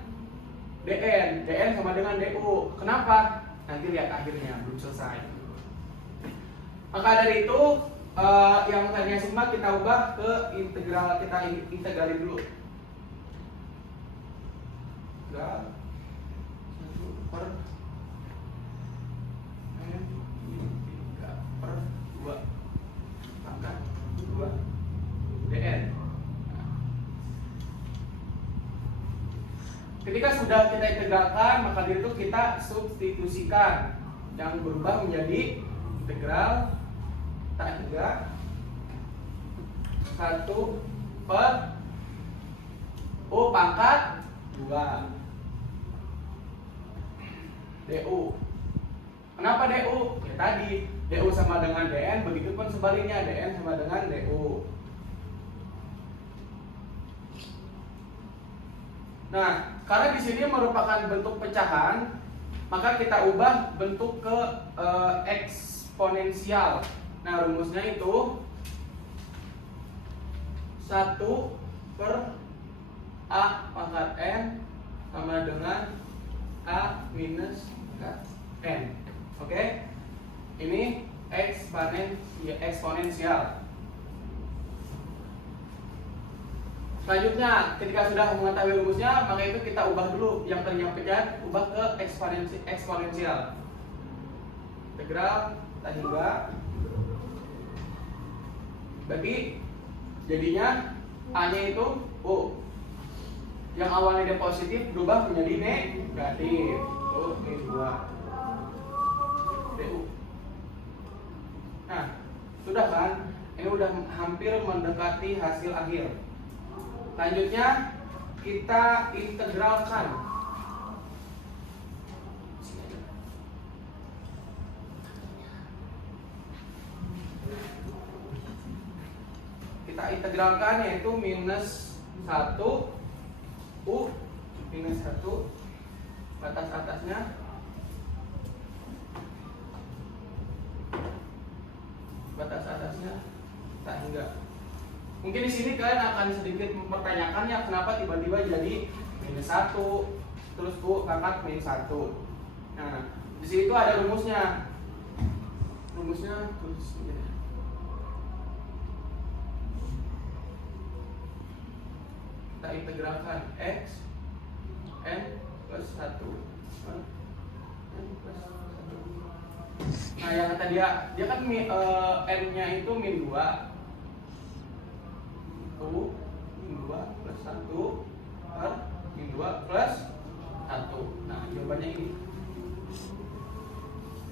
dn. Dn sama dengan du. Kenapa? Nanti lihat akhirnya, belum selesai. Maka dari itu yang tadinya sigma kita ubah ke integral, kita integralin dulu. Integral 1 per n 3/2 pangkat 2 dn. Ketika sudah kita integralkan, maka dari itu kita substitusikan yang berubah menjadi integral tan hingga 1 per u pangkat 2 du. Kenapa du? Ya tadi du sama dengan dn, begitupun sebaliknya dn sama dengan du. Nah, karena di sini merupakan bentuk pecahan, maka kita ubah bentuk ke eksponensial. Nah, rumusnya itu 1 per a pangkat n sama dengan a minus n. Oke? Ini eksponensial. Selanjutnya, ketika sudah mengetahui rumusnya, maka itu kita ubah dulu yang tadinya pecahan, ubah ke eksponensial. Integral tak hingga. Berarti jadinya A-nya itu U. Yang awalnya dia positif berubah menjadi negatif. Tuh, ini 2. DU. Nah, sudah kan? Ini udah hampir mendekati hasil akhir. Selanjutnya kita integralkan. Kita integralkan yaitu minus 1 U minus 1 batas atasnya tak hingga. Mungkin di sini kalian akan sedikit mempertanyakan ya kenapa tiba-tiba jadi minus 1 terus U pangkat minus 1. Nah, di situ ada rumusnya. Rumusnya tulis ya. Kita integralkan X N plus 1 N plus 1. Nah, yang kata dia kan N-nya itu min 2 U min 2 plus 1 per min 2 plus 1. Nah, jawabannya ini.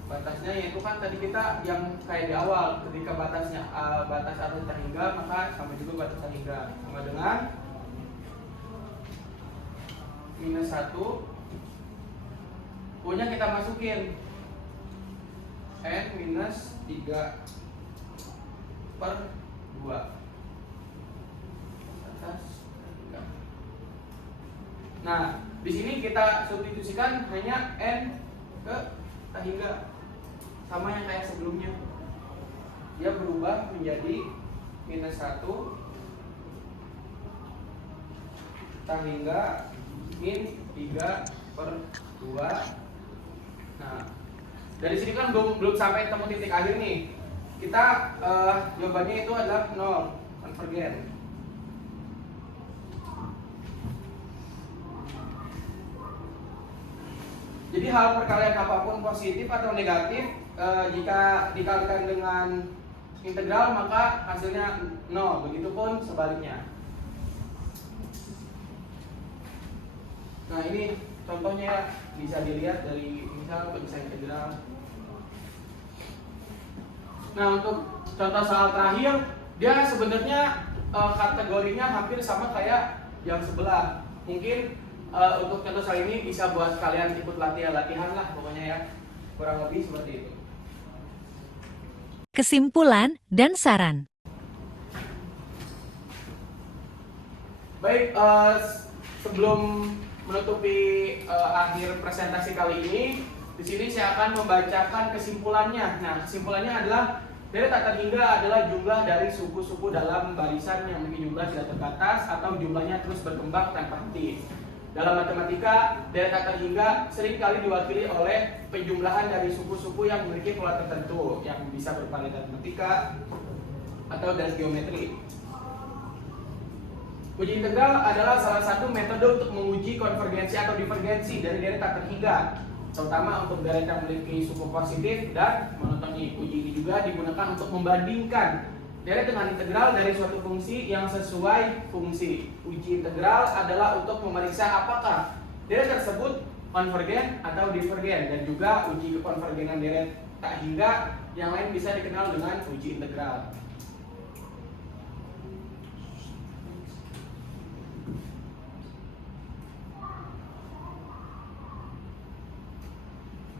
Batasnya yaitu kan tadi kita yang kayak di awal, ketika batasnya batas atas terhingga, maka sama juga batas terhingga sama dengan minus 1 U-nya kita masukin N minus 3 per 2 atas 3. Nah, di sini kita substitusikan hanya N ke tak hingga sama yang kayak sebelumnya. Dia berubah menjadi minus 1 tak hingga min 3 per 2. Nah, dari sini kan belum sampai temu titik akhir nih. Kita jawabannya itu adalah 0, konvergen. Jadi hal perkalian apapun positif atau negatif jika dikalikan dengan integral maka hasilnya 0. Begitupun sebaliknya. Nah, ini contohnya bisa dilihat dari misal bisa integral. Nah, untuk contoh soal terakhir, dia sebenarnya kategorinya hampir sama kayak yang sebelah. Mungkin untuk contoh soal ini bisa buat kalian ikut latihan lah pokoknya ya. Kurang lebih seperti itu. Kesimpulan dan saran. Baik, sebelum menutupi akhir presentasi kali ini, di sini saya akan membacakan kesimpulannya. Nah, kesimpulannya adalah deret tak terhingga adalah jumlah dari suku-suku dalam barisan yang memiliki jumlah tidak terbatas atau jumlahnya terus berkembang tanpa henti. Dalam matematika, deret tak terhingga seringkali diwakili oleh penjumlahan dari suku-suku yang memiliki pola tertentu yang bisa berupa matematika atau dari geometri. Uji integral adalah salah satu metode untuk menguji konvergensi atau divergensi dari deret tak terhingga, terutama untuk deret yang memiliki suku positif dan monotoni. Uji ini juga digunakan untuk membandingkan deret dengan integral dari suatu fungsi yang sesuai fungsi. Uji integral adalah untuk memeriksa apakah deret tersebut konvergen atau divergen, dan juga uji kekonvergenan deret tak hingga yang lain bisa dikenal dengan uji integral.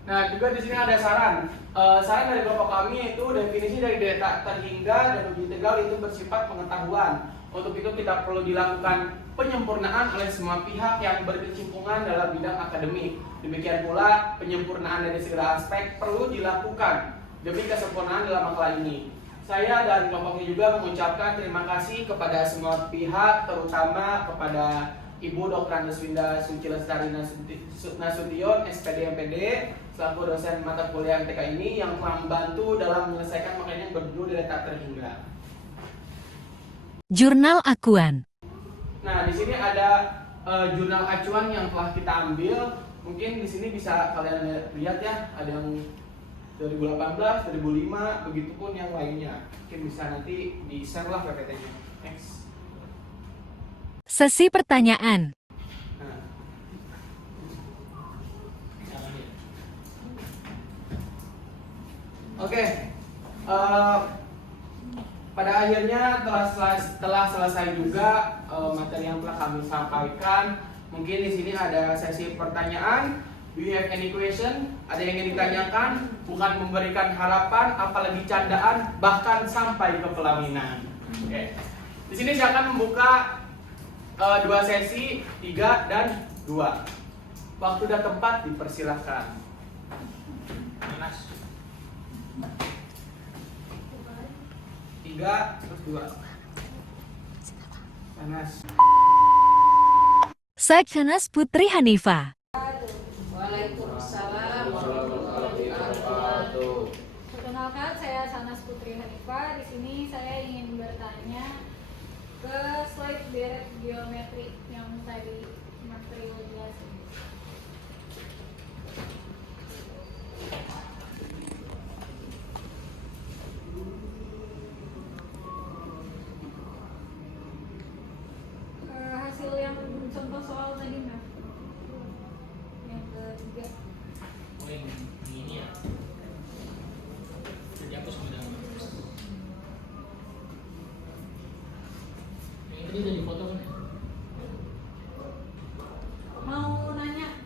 Nah, juga di sini ada saran. Saran dari kelompok kami yaitu definisi dari deret tak terhingga dan uji integral itu bersifat pengetahuan. Untuk itu tidak perlu dilakukan penyempurnaan oleh semua pihak yang berkecimpungan dalam bidang akademik. Demikian pula penyempurnaan dari segala aspek perlu dilakukan demi kesempurnaan dalam makalah ini. Saya dan kelompoknya juga mengucapkan terima kasih kepada semua pihak, terutama kepada Ibu Dr. Andeswinda Suci Lestari Nasution, SPD MPD, selaku dosen mata kuliah MTK ini yang telah membantu dalam menyelesaikan makalah yang berjudul deret tak terhingga. Jurnal Akuan. Nah, di sini ada jurnal acuan yang telah kita ambil. Mungkin di sini bisa kalian lihat ya, ada yang 2018, 2005, begitupun yang lainnya. Mungkin bisa nanti di-share lah PPT-nya. Next. Sesi pertanyaan. Nah, oke. Pada akhirnya telah selesai juga materi yang telah kami sampaikan. Mungkin di sini ada sesi pertanyaan. Do you have any question? Ada yang ingin ditanyakan? Bukan memberikan harapan, apalagi candaan, bahkan sampai ke pelaminan. Oke. Di sini saya akan membuka 2 sesi, 3 dan 2. Waktu dan tempat dipersilahkan. Panas. 3 terus 2. Panas. Seknas Putri Hanifah. Waalaikumsalam warahmatullahi wabarakatuh. Perkenalkan, saya Sanas Putri Hanifah. Di sini saya ingin bertanya ke slide deret geometri yang tadi Mas Rio jelasin. Hasil yang contoh soal tadi, Mas. Yang ketiga. Oh, yang ini ya. Jadi aku sudah. Yang tadi udah difoto kan? Mau nanya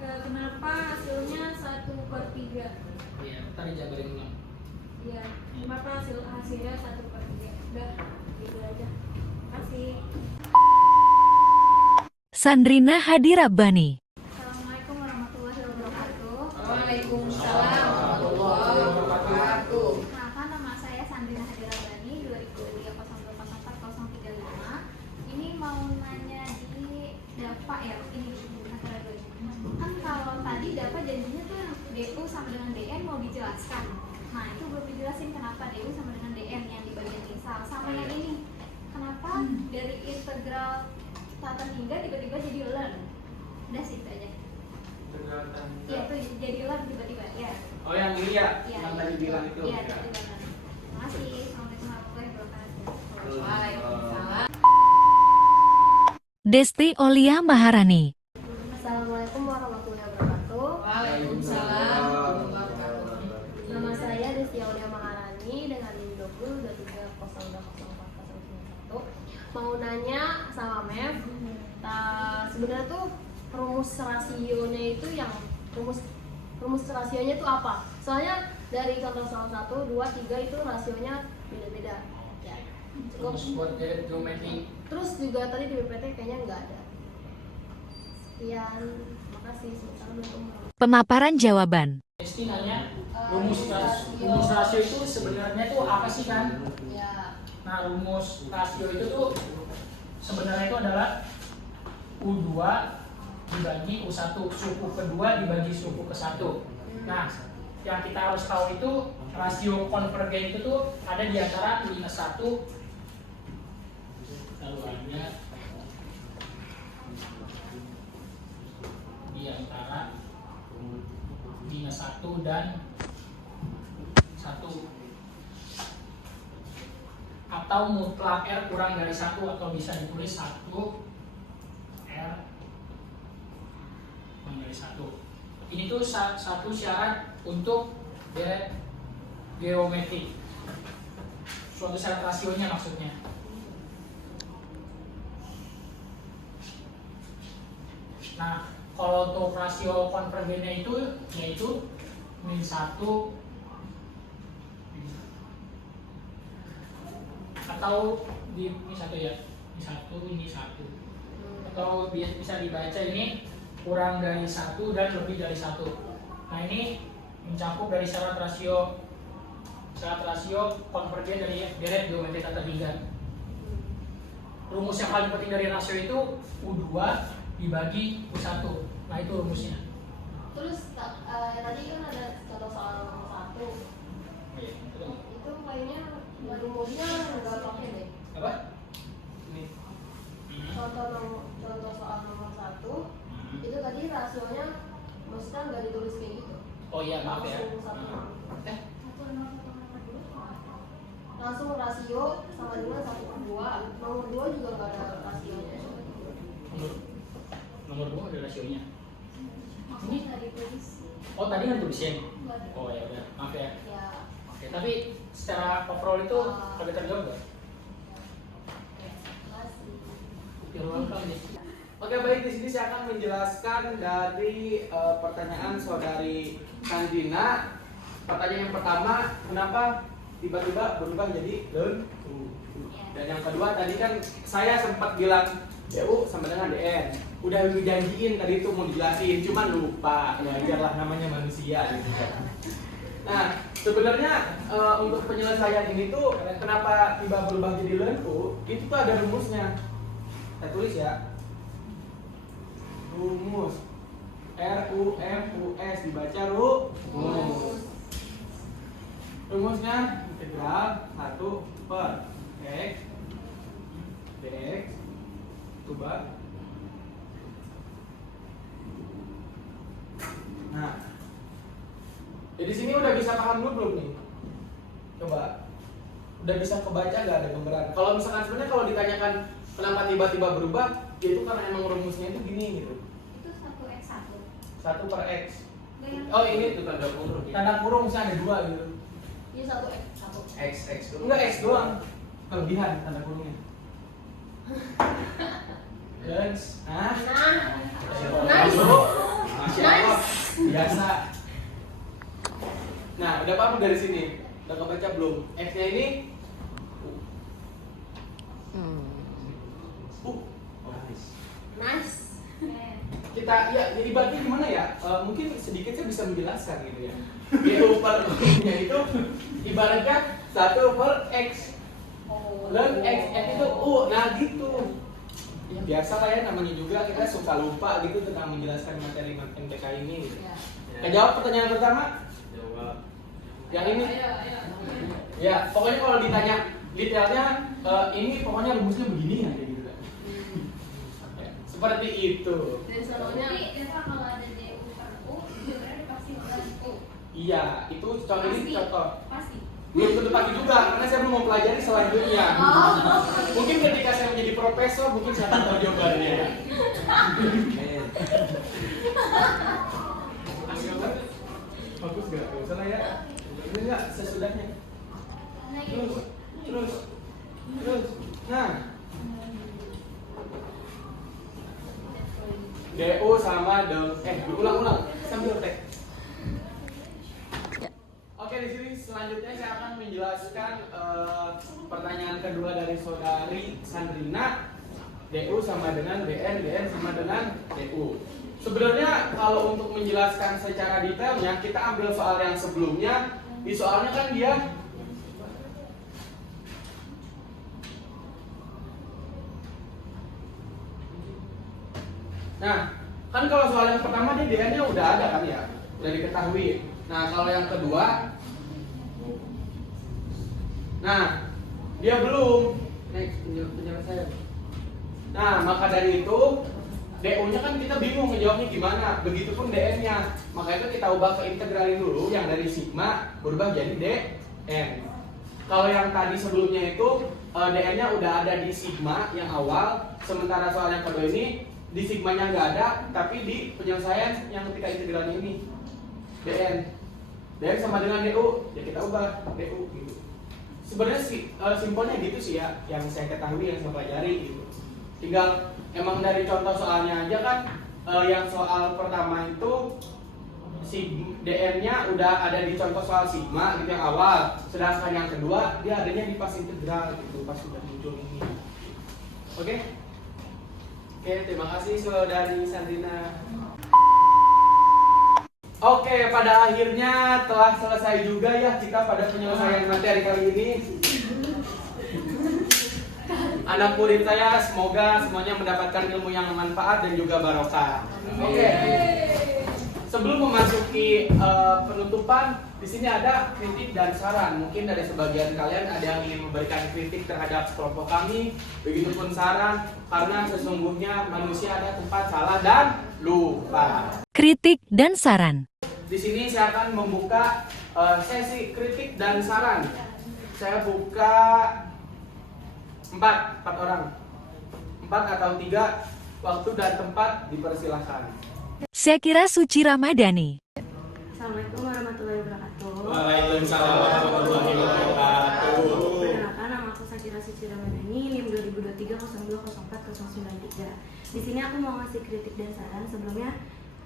kenapa hasilnya 1/3? Iya, ntar dijabarin ulang. Iya, kenapa hasilnya 1/3? Udah, gitu aja. Kasih. Sandrina Hadi Rabbani. Assalamualaikum warahmatullahi wabarakatuh. Waalaikumsalam warahmatullahi wabarakatuh. Kenalkan, nama saya Sandrina Hadi Rabbani, 2023040335. Ini mau nanya di DAPA ya, ini antara dua. Kan kalau tadi DAPA janjinya tuh yang DU sama dengan DN mau dijelaskan. Nah, itu belum dijelasin kenapa DU sama dengan DN yang di bagian misal. Sama yang ini, kenapa dari integral tata hingga tiba-tiba jadi learn? Udah sih, itu aja. Iya, tuh jadi learn tiba-tiba, ya. Oh, yang ini ya, Iya, yang tadi bilang itu. Iya, Ya. tadi banget. Terima kasih. Assalamualaikum warahmatullahi wabarakatuh. Waalaikumsalam. Desti Olia Maharani. Assalamualaikum warahmatullahi wabarakatuh. Waalaikumsalam warahmatullahi wabarakatuh. Nama saya Desti Aulia Maharani dengan NIM 2023020401. Mau nanya sama Mev, sebenarnya tuh rumus rasionya itu yang rumus rasionya itu apa? Soalnya dari contoh soal 1, 2, 3 itu rasionya beda-beda. Ya, cukup. Terus buat deret geometri. Terus juga tadi di BPT kayaknya nggak ada. Sekian, makasih. Assalamualaikum. Pemaparan jawaban. Esti nanya rumus rasio itu sebenarnya tuh apa sih kan? Ya. Nah, rumus rasio itu tuh sebenarnya itu adalah U2 dibagi U1, suku kedua dibagi suku ke-1. Nah, yang kita harus tahu itu rasio konvergen itu tuh ada di antara minus 1 lalu ada di antara minus 1 dan 1, atau mutlak R kurang dari 1, atau bisa ditulis 1 R kurang dari 1. Ini tuh satu syarat untuk deret geometri, suatu syarat rasionya maksudnya. Nah, kalau untuk rasio konvergennya itu yaitu min 1 atau di ini 1 ya, ini 1, ini 1, atau bisa dibaca ini kurang dari 1 dan lebih dari 1. Nah, ini mencakup dari syarat rasio konvergen dari deret geometri tata hingga. Rumus yang paling penting dari rasio itu U2 dibagi U1. Nah, itu rumusnya. Terus tadi kan ada contoh soal nomor 1. Itu kayaknya rumusnya nggak pakai deh. Apa? Ini. contoh soal nomor 1 itu tadi rasionya maksudnya nggak ditulis kayak gitu. Oh iya, maaf ya. Langsung langsung rasio sama dengan 1/2. Nomor 2 juga nggak ada rasionya. Nomor 2 ada rasionya. Maksudnya nggak ditulis. Oh tadi kan tulisin. Oh ya udah, maaf ya. Ya. Oke, tapi secara overall itu agak terjawab nggak? Masih. You're welcome nih. Oke, baik, di sini saya akan menjelaskan dari pertanyaan saudari Sandrina. Pertanyaan yang pertama, kenapa tiba-tiba berubah jadi leun? Dan yang kedua tadi kan saya sempat bilang DU sama dengan DN. Udah dijanjiin tadi itu mau dijelasin, cuman lupa. Wajarlah namanya manusia gitu kan. Nah, sebenarnya untuk penyelesaian ini tuh kenapa tiba berubah jadi leun? Itu tuh ada rumusnya. Saya tulis ya. Rumus RUMUS dibaca rumus. Rumusnya integral 1/x dx coba. Nah, jadi sini udah bisa paham dulu belum nih? Coba, udah bisa kebaca gak ada gambaran? Kalau misalkan sebenarnya kalau ditanyakan kenapa tiba-tiba berubah, ya itu karena emang rumusnya itu gini gitu. Itu 1x1. 1/x. Nggak yang Oh ini tuh tanda kurung. Tanda kurung misalnya ada 2 gitu. Ini 1 X enggak X doang. Kelebihan tanda kurungnya. Dan Nice. Masya Allah. Biasa. Nah, udah paham dari sini? Udah kebaca belum? X-nya ini Nice. kita ya jadi berarti gimana ya? Mungkin sedikit saya bisa menjelaskan gitu ya. DU per U-nya itu ibaratnya 1/x. Dan X itu U. Nah gitu. Ya biasa lah ya, namanya juga kita suka lupa gitu tentang menjelaskan materi MTK ini gitu. Jawab pertanyaan pertama? Jawab. Yang ini? Ya, pokoknya kalau ditanya detailnya ini pokoknya rumusnya begini ya kayak gitu kan. Ya, seperti itu. Dan soalnya Tapi Eva kalau ada DU per U, sebenarnya pasti bukan U. Iya, itu contoh ini Pasti. contoh. Pasti. Belum tentu pagi juga, karena saya belum mau pelajari selanjutnya. Mungkin ketika saya menjadi profesor, mungkin saya akan tahu jawabannya. Bagus gak? Gak usah lah ya. Ini enggak sesudahnya. Nah, Terus. Nah, DU sama ulang-ulang sambil tek. Oke, di sini selanjutnya saya akan menjelaskan pertanyaan kedua dari saudari Sandrina. DU sama dengan DN sama dengan DU. Sebenarnya kalau untuk menjelaskan secara detailnya, kita ambil soal yang sebelumnya. Di soalnya kan dia Nah, kan kalau soal yang pertama dia DN-nya udah ada kan ya, udah diketahui. Nah, kalau yang kedua, nah dia belum. Next penyelesaian. Nah, maka dari itu DU-nya kan kita bingung ngejawabnya gimana. Begitupun DN-nya. Maka itu kita ubah ke integralin dulu yang dari sigma berubah jadi DN. Kalau yang tadi sebelumnya itu DN-nya udah ada di sigma yang awal, sementara soal yang kedua ini di sigmanya nggak ada, tapi di penyelesaian yang ketika integralnya ini DN sama dengan DU, ya kita ubah DU gitu. Sebenarnya simpelnya gitu sih ya, yang saya ketahui, yang saya pelajari gitu. Tinggal emang dari contoh soalnya aja kan, yang soal pertama itu si DN-nya udah ada di contoh soal sigma gitu yang awal, sedangkan yang kedua dia adanya di pas integral gitu, pas sudah muncul ini. Oke? Oke, terima kasih saudari Sandrina. Oke, pada akhirnya telah selesai juga ya kita pada penyelesaian materi kali ini. Anak murid saya semoga semuanya mendapatkan ilmu yang bermanfaat dan juga barokah. Oke. sebelum memasuki penutupan, di sini ada kritik dan saran. Mungkin dari sebagian kalian ada yang ingin memberikan kritik terhadap kelompok kami, begitupun saran, karena sesungguhnya manusia ada tempat salah dan lupa. Kritik dan saran. Di sini saya akan membuka sesi kritik dan saran. Saya buka 4 orang, 4 atau 3. Waktu dan tempat dipersilahkan. Syakira Suci Ramadhani. Assalamualaikum warahmatullahi wabarakatuh. Waalaikumsalam warahmatullahi wabarakatuh. Perkenalkan, nama aku Syakira Suci Ramadhani, NIM 2023-024093. Di sini aku mau ngasih kritik dan saran. Sebelumnya,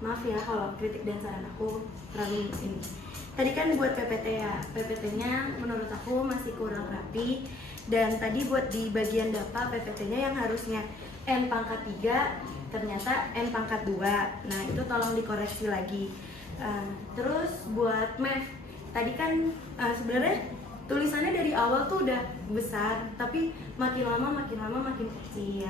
maaf ya kalau kritik dan saran aku terlalu ini. Tadi kan buat PPT ya, PPT-nya menurut aku masih kurang rapi. Dan tadi buat di bagian data PPT-nya yang harusnya N pangkat 3 ternyata N pangkat 2. Nah itu tolong dikoreksi lagi. Terus buat math, tadi kan sebenarnya tulisannya dari awal tuh udah besar, tapi makin lama makin kecil.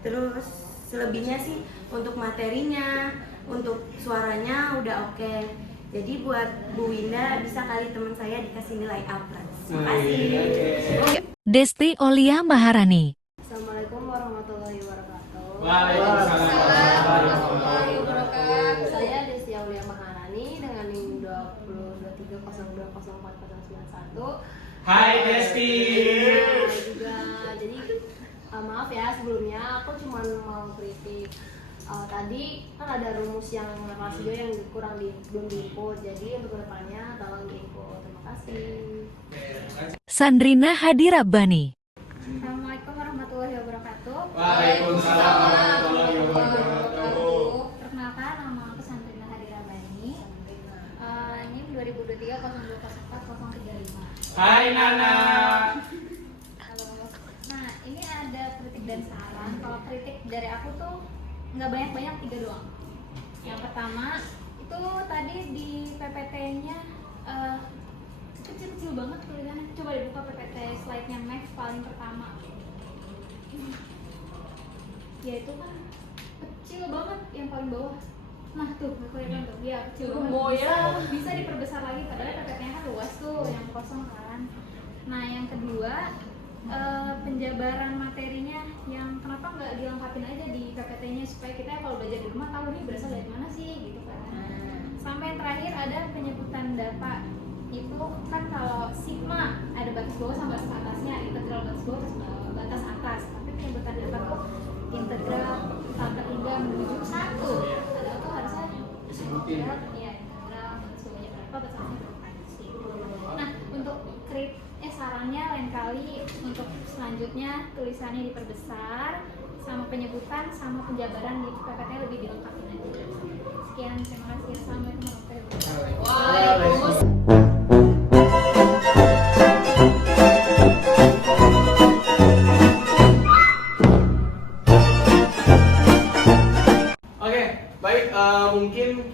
Terus selebihnya sih untuk materinya, untuk suaranya udah oke. Jadi buat Bu Winda, bisa kali teman saya dikasih nilai A+. Makasih. Desti Olia Maharani. Assalamualaikum warahmatullahi wabarakatuh. Waalaikumsalam warahmatullahi wabarakatuh. Saya Desti Aulia Maharani dengan NIM 2023-0204-091. Hai Desti. Juga jadi maaf ya sebelumnya aku cuma mau kritik. Tadi kan ada rumus yang rasio yang belum diinput, jadi untuk kedepannya tolong diinput. Terima kasih. Sandrina Hadirabbani. Assalamualaikum warahmatullahi wabarakatuh. Waalaikumsalam warahmatullahi wabarakatuh. Perkenalkan, nama aku Sandrina Hadirabbani. NIM 2023-0204-035. Hai Nana. Halo. Nah, ini ada kritik dan saran. Kalau kritik dari aku tuh nggak banyak-banyak, 3 doang. Yang pertama itu tadi di PPT-nya kecil-kecil banget tulisannya. Coba dibuka PPT slide-nya Max paling pertama. Ya itu kan kecil banget yang paling bawah. Nah tuh, kelihatan tuh. Ya kecil banget. Bisa diperbesar lagi, padahal PPT-nya kan luas tuh, yang kosong kan. Nah yang kedua, penjabaran materinya yang kenapa nggak dilengkapin aja di PPT-nya supaya kita kalau belajar di rumah tahu nih berasal dari mana sih gitu kan. Sampai yang terakhir ada penyebutan data. Itu kan kalau sigma ada batas bawah sama batas atasnya, integral batas bawah sama batas atas. Tapi penyebutan data tuh integral tambah hingga menuju 1. Padahal tuh harusnya Disebutin. ya integral batas bawahnya berapa, batas atasnya berapa gitu. Nah untuk sarannya lain kali untuk selanjutnya tulisannya diperbesar, sama penyebutan sama penjabaran di PPT lebih dilengkapi aja. Sekian, terima kasih. Assalamualaikum warahmatullahi wabarakatuh. Oke, baik, mungkin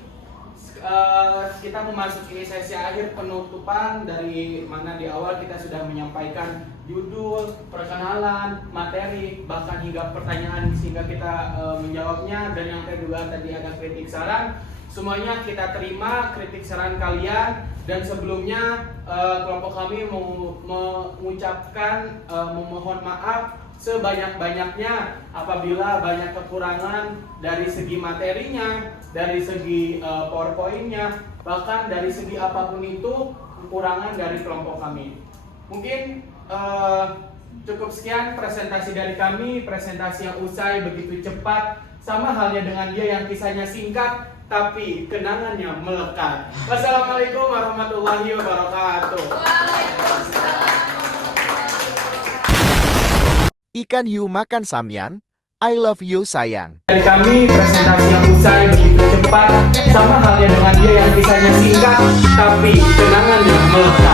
kita memasuki sesi akhir penutupan, dari mana di awal kita sudah menyampaikan judul, perkenalan, materi, bahkan hingga pertanyaan sehingga kita menjawabnya, dan yang kedua tadi ada kritik saran. Semuanya kita terima kritik saran kalian, dan sebelumnya kelompok kami mengucapkan memohon maaf sebanyak-banyaknya apabila banyak kekurangan dari segi materinya, dari segi PowerPoint-nya, bahkan dari segi apapun itu kekurangan dari kelompok kami. Mungkin cukup sekian presentasi dari kami, presentasi yang usai begitu cepat, sama halnya dengan dia yang kisahnya singkat tapi kenangannya melekat. Wassalamualaikum warahmatullahi wabarakatuh. Ikan hiu makan samyan, I love you sayang. Dari kami presentasi yang usai begitu cepat, sama halnya dengan dia yang kisahnya singkat tapi kenangannya melekat.